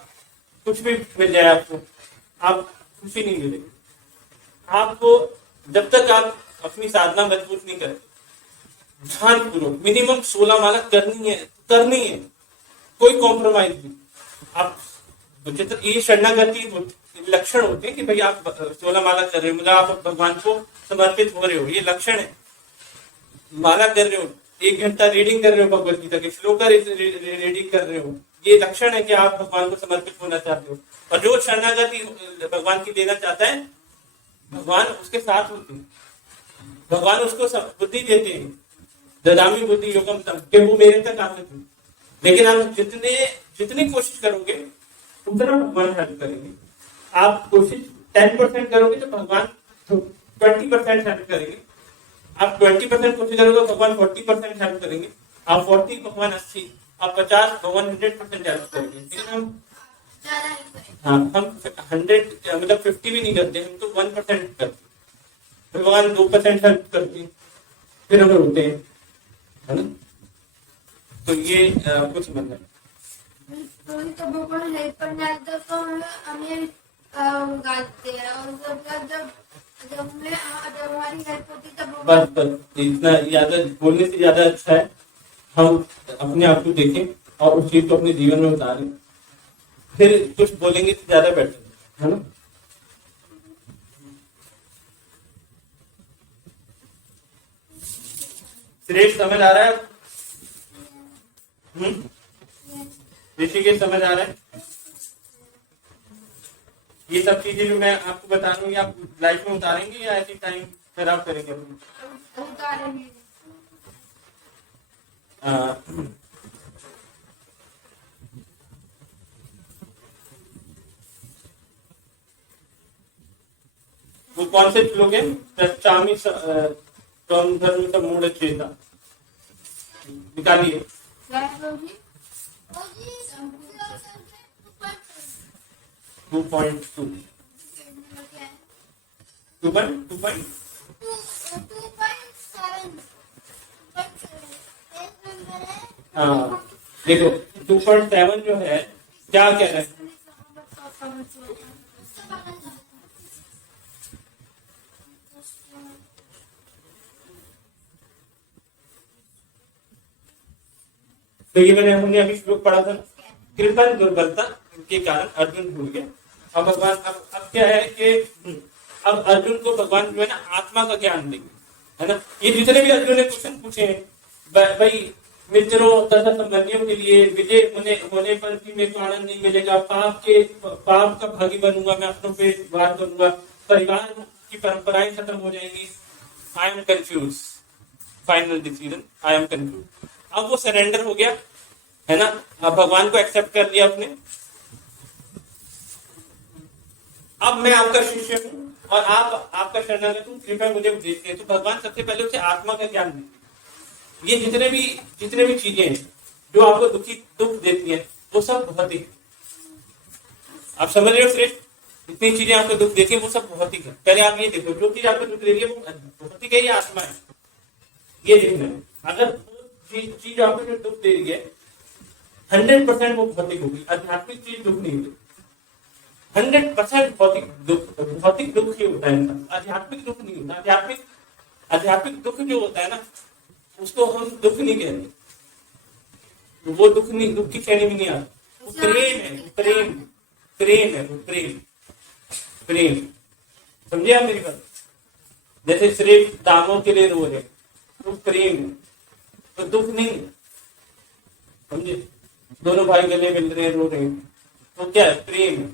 कुछ भी मिल जाए आपको, आप खुशी नहीं मिलेगी आपको जब तक आप अपनी साधना मजबूत नहीं करें। ध्यानपूर्वक मिनिमम 16 माला करनी है, कोई कॉम्प्रोमाइज नहीं। आप ये शरणागति लक्षण होते हैं कि भाई आप 16 माला कर रहे हो, मतलब आप भगवान को समर्पित हो रहे हो, ये लक्षण है। माला कर रहे हो, 1 घंटा रीडिंग कर रहे हो, भगवत गीता के श्लोक रीडिंग कर रहे हो, ये लक्षण है कि आप भगवान को समर्पित होना चाहते हो। और जो शरणागति भगवान की देना चाहता है, भगवान उसके साथ होते हैं, भगवान उसको बुद्धि देते हैं। ददामी बुद्धि योगम तम, कि वो मेरे तक आते थे। लेकिन आप जितनी कोशिश करोगे उतना भगवान हेल्प करेंगे। आप कोशिश 10% करोगे तो भगवान 20% हेल्प करेंगे। आप 20% कोशिश करोगे भगवान 40% हेल्प करेंगे। आप 40 भगवान 80, आप 50 भगवान 100% हेल्प करेंगे। लेकिन हम 100 मतलब 50 भी नहीं करते, हम तो 1% करते। भगवान 2% हेल्प करते हैं, फिर हम रोते हैं, है ना। तो ये कुछ मतलब तो भगवान हेल्प करने आते तो हमें गाते हैं, और जब हमारी हेल्प होती तब बस इतना ज्यादा बोलने से ज्यादा अच्छा है हम अपने आप को देखें और उस चीज को अपने जीवन में उतारें। फिर कुछ बोलेंगे तो ज्यादा बेटर है ना। श्रेष्ठ समझ आ रहा है? ऋषिकेश समझ आ रहा है? ये सब चीजें जो मैं आपको बता रहा हूँ, आप लाइफ में उतारेंगे या ऐसी टाइम खराब करेंगे? उतारेंगे। वो कौन से श्लोक है? तच्चामि त्वं धर्म का मूढ़ चेता, निकालिए। क्या है प्रभु जी? 2.2 2.2 हाँ देखो 2.7 जो है क्या कह रहे हैं? तो ये हमने अभी श्लोक पढ़ा था, कृपा दुर्बलता के कारण अर्जुन भूल गया। अब भगवान अब क्या है कि अब अर्जुन को भगवान जो है ना आत्मा का ज्ञान देंगे, है ना। ये जितने भी अर्जुन ने क्वेश्चन पूछे हैं भाई, मित्रों तथा संबंधियों के लिए विजय होने पर भी मेरे को आनंद नहीं मिलेगा, पाप का भागी बनूंगा, मैं अपनों पे वार करूंगा, परिवार की परंपराएं खत्म हो जाएंगी। I am confuse, final decision I am confuse. अब वो सरेंडर हो गया, है ना। अब भगवान को एक्सेप्ट कर लिया आपने। अब मैं आपका शिष्य हूं और आप आपका शरणागत हूं, कृपया मुझे उपदेश दीजिए। तो भगवान सबसे पहले उसे आत्मा का ज्ञान देते। ये जितने भी चीजें हैं जो आपको दुख देती हैं वो सब भौतिक, आप समझ रहे हो श्रेष्ठ? इतनी चीजें आपको दुख देती है वो सब भौतिक है। पहले आप ये देखो, जो चीज आपको दुख दे रही है वो भौतिक है या आत्मा है, ये देखना है। अगर चीज आपको जो दुख दे रही है 100% वो भौतिक होगी, आध्यात्मिक चीज दुख नहीं होगी। 100% भौतिक दुख ही होता है, आध्यात्मिक दुख नहीं होता। आध्यात्मिक दुख जो होता है ना उसको हम दुख नहीं कहते, वो दुख की श्रेणी में नहीं आता। वो प्रेम। समझे आप मेरी बात? जैसे सिर्फ दामों के लिए रो रहे तो प्रेम है, तो दुख नहीं। समझे? दोनों भाई गले मिल रहे हैं, रो रहे हैं, तो क्या है? प्रेम है।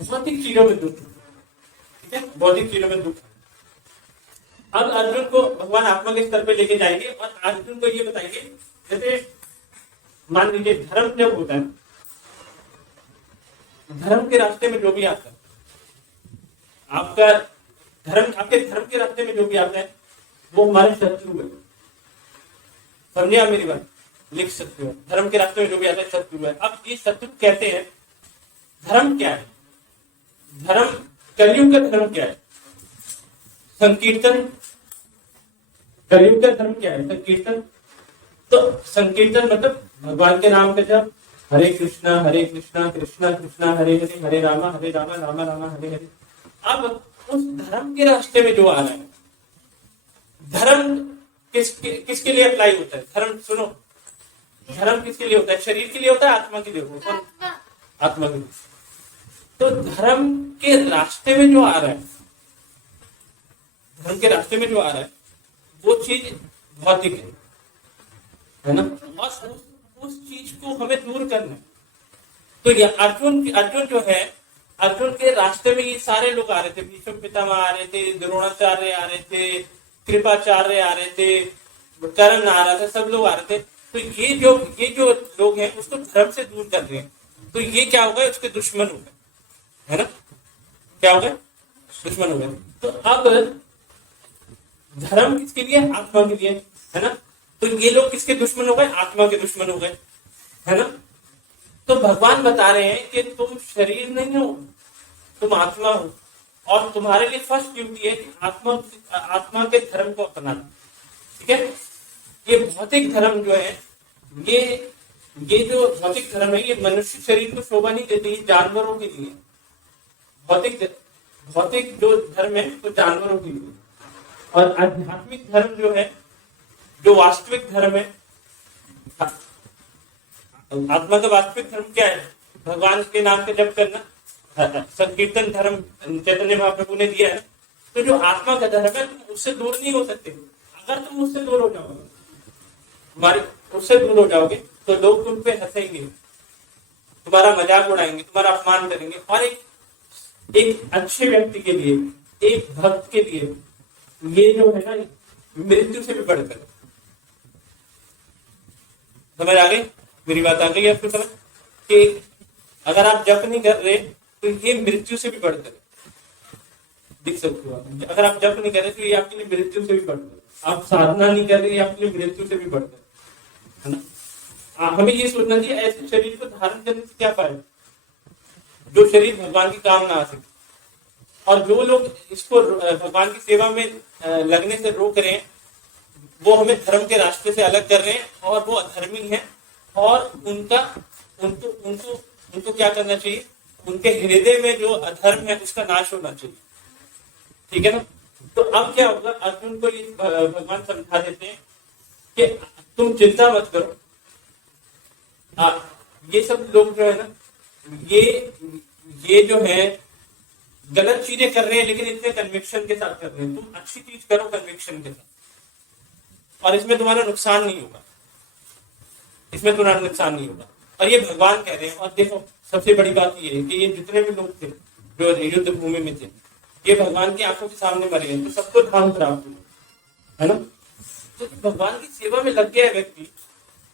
भौतिक चीजों में दुख, ठीक है, भौतिक चीजों में दुख। अब अर्जुन को भगवान आत्मा के स्तर पे लेके जाएंगे और अर्जुन को ये बताएंगे, जैसे मान लीजिए धर्म जब होता है, धर्म के रास्ते में जो भी आता है, आपके धर्म के रास्ते में जो भी आता है वो हमारे शत्रु है। समझे आप मेरी बात? लिख सकते हो, धर्म के रास्ते में जो भी आता है शत्रु है। अब ये शत्रु कहते हैं धर्म क्या है? धर्म, कलयुग का धर्म क्या है? संकीर्तन। कलयुग का धर्म क्या है? संकीर्तन। तो संकीर्तन मतलब भगवान के नाम का जप, हरे कृष्णा कृष्णा कृष्णा हरे हरे, हरे रामा रामा रामा हरे हरे। अब उस धर्म के रास्ते में जो आ रहा है, धर्म किसके लिए अप्लाई होता है? धर्म सुनो, धर्म किसके लिए होता है? शरीर के लिए होता है, आत्मा के लिए होता है? आत्मा के लिए। तो धर्म के रास्ते में जो आ रहा है, धर्म के रास्ते में जो आ रहा है वो चीज भौतिक है ना। और उस चीज को हमें दूर करना है। तो ये अर्जुन जो है, अर्जुन के रास्ते में ये सारे लोग आ रहे थे, भीष्म पितामह आ रहे थे, द्रोणाचार्य आ रहे थे, कृपाचार्य आ रहे थे, कर्ण आ रहा था, सब लोग आ रहे थे। तो ये जो लोग हैं उसको धर्म से दूर कर रहे हैं। तो ये क्या होगा? उसके दुश्मन हो गए, है ना। क्या हो गए? दुश्मन हो गए। तो अब धर्म किसके लिए? आत्मा के लिए, है ना। तो ये लोग किसके दुश्मन हो गए? आत्मा के दुश्मन हो गए, है ना। तो भगवान बता रहे हैं कि तुम शरीर नहीं हो, तुम आत्मा हो, और तुम्हारे लिए फर्स्ट ड्यूटी है कि आत्मा के धर्म को अपनाना, ठीक है। ये भौतिक धर्म जो है, ये जो भौतिक धर्म है, ये मनुष्य शरीर को शोभा नहीं देती, जानवरों के लिए। भौतिक जो धर्म है वो जानवरों के लिए, और आध्यात्मिक धर्म जो है, जो वास्तविक धर्म है, आत्मा का वास्तविक धर्म क्या है? भगवान के नाम का जप करना, संकीर्तन धर्म चैतन्य महाप्रभु ने दिया है। तो जो आत्मा का धर्म है, तुम उससे दूर नहीं हो सकते। अगर तुम उससे दूर हो जाओगे, तुम्हारी उससे दूर हो जाओगे, तो लोग तुम पे हंसेंगे, तुम्हारा मजाक उड़ाएंगे, तुम्हारा अपमान करेंगे। और एक अच्छे व्यक्ति के लिए, एक भक्त के लिए ये जो है ना, मृत्यु से भी बढ़कर। समझ आ गई मेरी बात? आ गई आपको समझ कि अगर आप जप नहीं कर रहे तो ये मृत्यु से भी बढ़कर दिख सकते हो आप। अगर आप जप नहीं कर रहे तो ये आपके लिए मृत्यु से भी बढ़कर, आप साधना नहीं कर रहे, ये आपके लिए मृत्यु से भी बढ़कर, है ना? हमें ये सोचना चाहिए ऐसे शरीर को धारण करने से क्या फायदा, जो शरीर भगवान की काम ना आ सके। और जो लोग इसको भगवान की सेवा में लगने से रोक रहे हैं, वो हमें धर्म के रास्ते से अलग कर रहे हैं, और वो अधर्मी हैं। और उनको क्या करना चाहिए? उनके हृदय में जो अधर्म है उसका नाश होना चाहिए। ठीक है ना? तो अब क्या होगा, अर्जुन को ये भगवान समझा देते हैं कि तुम चिंता मत करो। ये सब लोग जो है ना, ये जो है गलत चीजें कर रहे हैं, लेकिन इतने कन्विक्शन के साथ कर रहे हैं। तुम अच्छी चीज करो कन्विक्शन के साथ, और इसमें तुम्हारा नुकसान नहीं होगा, इसमें तुम्हारा नुकसान नहीं होगा। और ये भगवान कह रहे हैं। और देखो, सबसे बड़ी बात ये है कि ये जितने भी लोग थे जो युद्ध भूमि में थे, ये भगवान की आंखों के सामने मरे हैं, तो सबको धाम प्राप्त हुआ, है ना? तो भगवान की सेवा में लग गया व्यक्ति,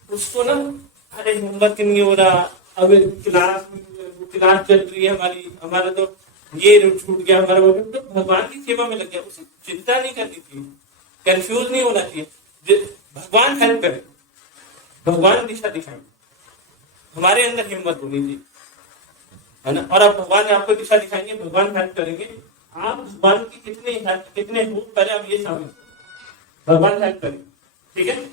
उसको ना अरे हिम्मत नहीं हो रहा, अब क्लास चल रही है हमारा तो ये छूट गया हमारा, वो तो भगवान की सेवा में लग गया। उसे चिंता नहीं करनी चाहिए, कंफ्यूज नहीं होना चाहिए। भगवान हेल्प करे, भगवान दिशा दिखाए, हमारे अंदर हिम्मत होनी चाहिए, है ना? और अब भगवान आपको दिशा दिखाएंगे, भगवान हेल्प करेंगे। आप भगवान की कितने हो, पहले आप ये समझ, भगवान हेल्प करेंगे। ठीक है?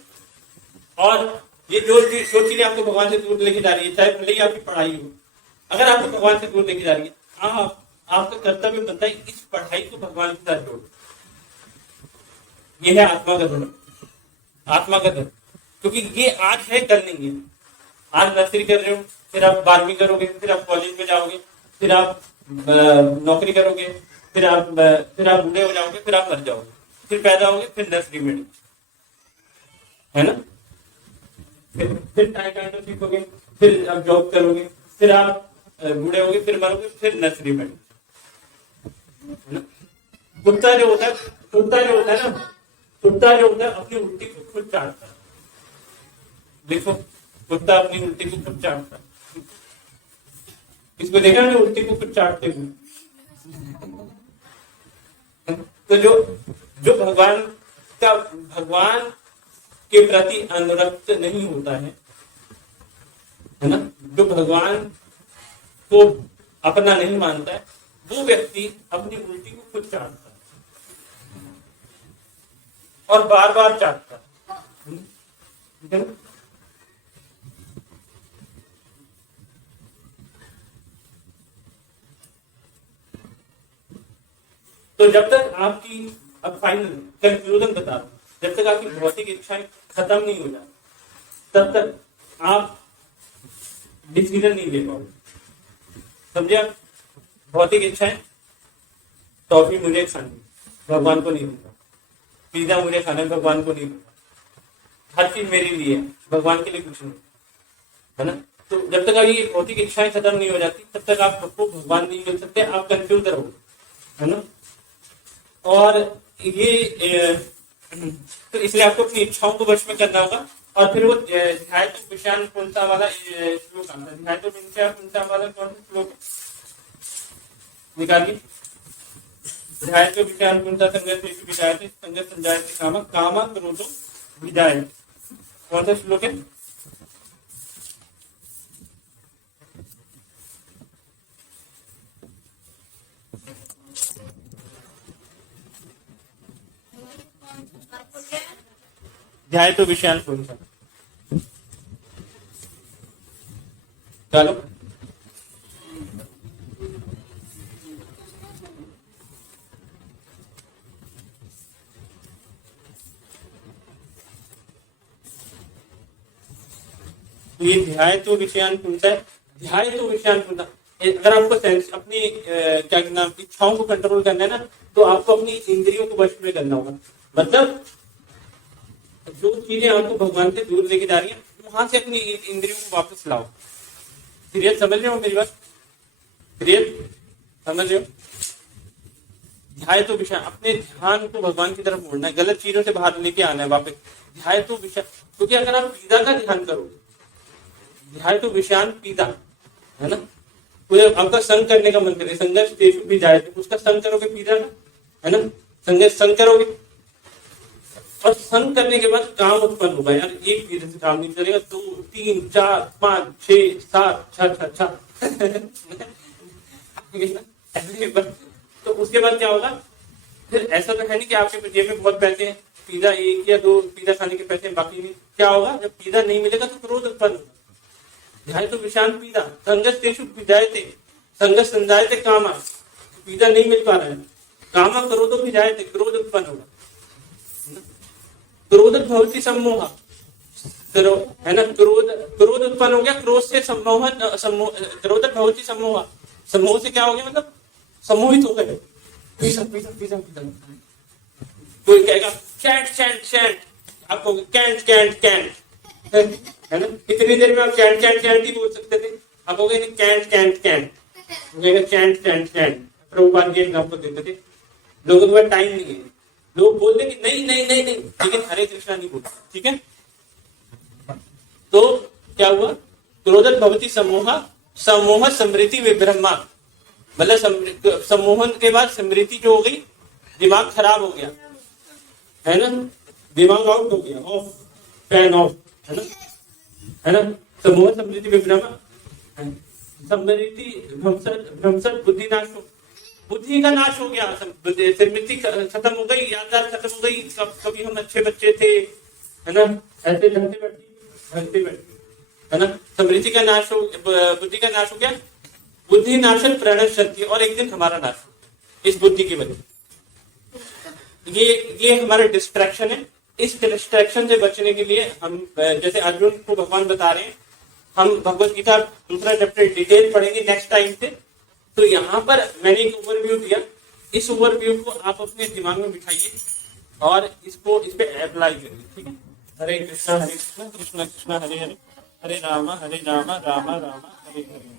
और ये जो चीजें आपको भगवान से दूर लेके जा रही है, चाहे भले ही आपकी पढ़ाई हो, अगर आपको भगवान से दूर लेके जा रही है, आपका कर्तव्य बनता है इस पढ़ाई को भगवान के साथ जोड़। ये है आत्मा का धर्म, आत्मा का धर्म। क्योंकि ये आज है, कल नहीं है। आज नर्सरी कर रहे हो, फिर आप 12वीं करोगे, फिर आप कॉलेज में जाओगे, फिर आप नौकरी करोगे, फिर आप बूढ़े हो जाओगे, फिर आप मर जाओगे, फिर पैदा होगे, फिर नर्सरी में, है ना? फिर टाइकांडो सीखोगे, फिर आप जॉब करोगे, फिर आप बूढ़े होगे, फिर मरोगे, फिर नर्सरी में, है ना? कुत्ता जो होता है ना, कुत्ता जो होता है अपनी उल्टी को खुद चाटता है। देखो, कुत्ता अपनी उल्टी को खुद चाटता है। इसको देखा ना, उल्टी को खुद चाटते हुए। तो जो भगवान के प्रति अनुरक्त नहीं होता है ना, जो भगवान को अपना नहीं मानता है, वो व्यक्ति अपनी उल्टी को खुद चाटता है और बार बार चाटता है। तो जब तक आपकी, अब फाइनल कंक्लूजन बता दो, जब तक आपकी भौतिक इच्छाएं खत्म नहीं हो जाती, तब तक आप डिसीजन नहीं ले पाओगे। समझे आप? भौतिक इच्छाएं, टॉफी मुझे खानी, भगवान को नहीं दूंगा। पिज्जा मुझे खाना है, भगवान को नहीं दूंगा। हर चीज मेरे लिए है, भगवान के लिए कुछ नहीं, है ना? तो जब तक आप ये भौतिक इच्छाएं खत्म नहीं हो जाती, तब तक आपको भगवान नहीं मिल सकते, आप कंफ्यूज रहोगे, है ना? और ये तो इसलिए आपको अपनी इच्छाओं को वश में करना होगा। और फिर वो ध्याय तो विषयान पूर्णता वाला श्लोक आता है। ध्याय तो पूर्णता वाला कौन सा श्लोक निकालिए? ध्याय तो विषयान पूर्णता संगत विजायते संगत संजायते कामा कामा क्रोधो विजायते। कौन सा श्लोक है? ध्याय तो विषयान पूर्णता। चलो, ये ध्याय तो विषयान पुनः है, ध्याय तो विषयान पुनः। अगर आपको सेंस अपनी क्या कहना इच्छाओं को कंट्रोल करना है ना, तो आपको अपनी इंद्रियों को वश में करना होगा। मतलब जो चीजें आपको भगवान से दूर लेके जा रही है, वहां से अपनी इंद्रियों को वापस लाओ। सीरियस समझ रहे हो मेरी बात? सीरियस समझ रहे हो? ध्याय तो विषय, अपने ध्यान को भगवान की तरफ मोड़ना है, गलत चीजों से बाहर लेके आना है वापस। ध्याय तो विषय, क्योंकि अगर आप पीदा का ध्यान करोगे, ध्याय तो विषयान पीदा है ना, कोई आपका संग करने का मन करे, संघर्ष तेषु भी जाए, तो उसका संग करोगे पीदा का, है ना, संघर्ष संग करोगे, और संग करने के बाद काम उत्पन्न होगा। यार एक पीड़े से काम नहीं चलेगा, 2 3 4 5 6 7 6 तो उसके बाद क्या होगा? फिर ऐसा तो है नहीं कि आपके जेब में बहुत पैसे हैं, पिज्जा 1 या 2 पिज्जा खाने के पैसे बाकी नहीं। क्या होगा? जब पिज्जा नहीं मिलेगा तो क्रोध उत्पन्न होगा। ध्यान तो विशाल पिज्जा संगत तेषु पिजायते, संगत संजायते कामा, पिज्जा नहीं मिल पा रहा है, कामा क्रोधो पिजायते, क्रोध उत्पन्न होगा। क्रोध भवति सम्मोह, है ना, क्रोध उत्पन्न हो गया, क्रोध से सम्मोह, क्रोध भवति सम्मोह, सम्मोह से क्या हो गया? मतलब सम्मोहित हो गए। पिज्जा पिज्जा पिज्जा पिज्जा, कोई कहेगा चैंट चैंट चैंट, आपको कैंट कैंट कैंट, है ना, कितनी देर में आप चैंट चैंट चैंट ही बोल सकते थे, आप हो गए can't can't can't, chant chant chant. Prabhupada ji आपको देते थे, लोगों के पास टाइम नहीं है, लोग बोलते कि नहीं नहीं नहीं नहीं, लेकिन हरे कृष्णा नहीं बोलते, ठीक है। तो क्या हुआ? क्रोधत भवति सम्मोह, सम्मोह समृद्धि विभ्रमा, मतलब सम्मोहन के बाद स्मृति जो हो गई, दिमाग खराब हो गया, है ना, दिमाग आउट हो गया, ऑफ, फैन ऑफ, है ना, है ना, सम्मोहन स्मृति विभ्रमा, स्मृति भ्रंशत बुद्धि नाश हो, बुद्धि का नाश हो गया, स्मृति खत्म हो गई, याददाश्त खत्म हो गई, कभी हम अच्छे बच्चे थे, है ना, ऐसे ढंगते बैठे, है ना, स्मृति का नाश हो, बुद्धि का नाश हो गया, बुद्धि नाशन प्रणव शक्ति, और एक दिन हमारा नाश इस बुद्धि की वजह। ये हमारा डिस्ट्रैक्शन है। इस डिस्ट्रैक्शन से बचने के लिए हम, जैसे अर्जुन को भगवान बता रहे हैं, हम भगवत गीता दूसरा चैप्टर डिटेल पढ़ेंगे नेक्स्ट टाइम से। तो यहाँ पर मैंने एक ओवरव्यू दिया, इस ओवरव्यू को आप अपने दिमाग में बिठाइए और इसको इस पे अप्लाई करिए, ठीक है। हरे कृष्णा कृष्णा कृष्णा हरे हरे, हरे रामा रामा हरे हरे।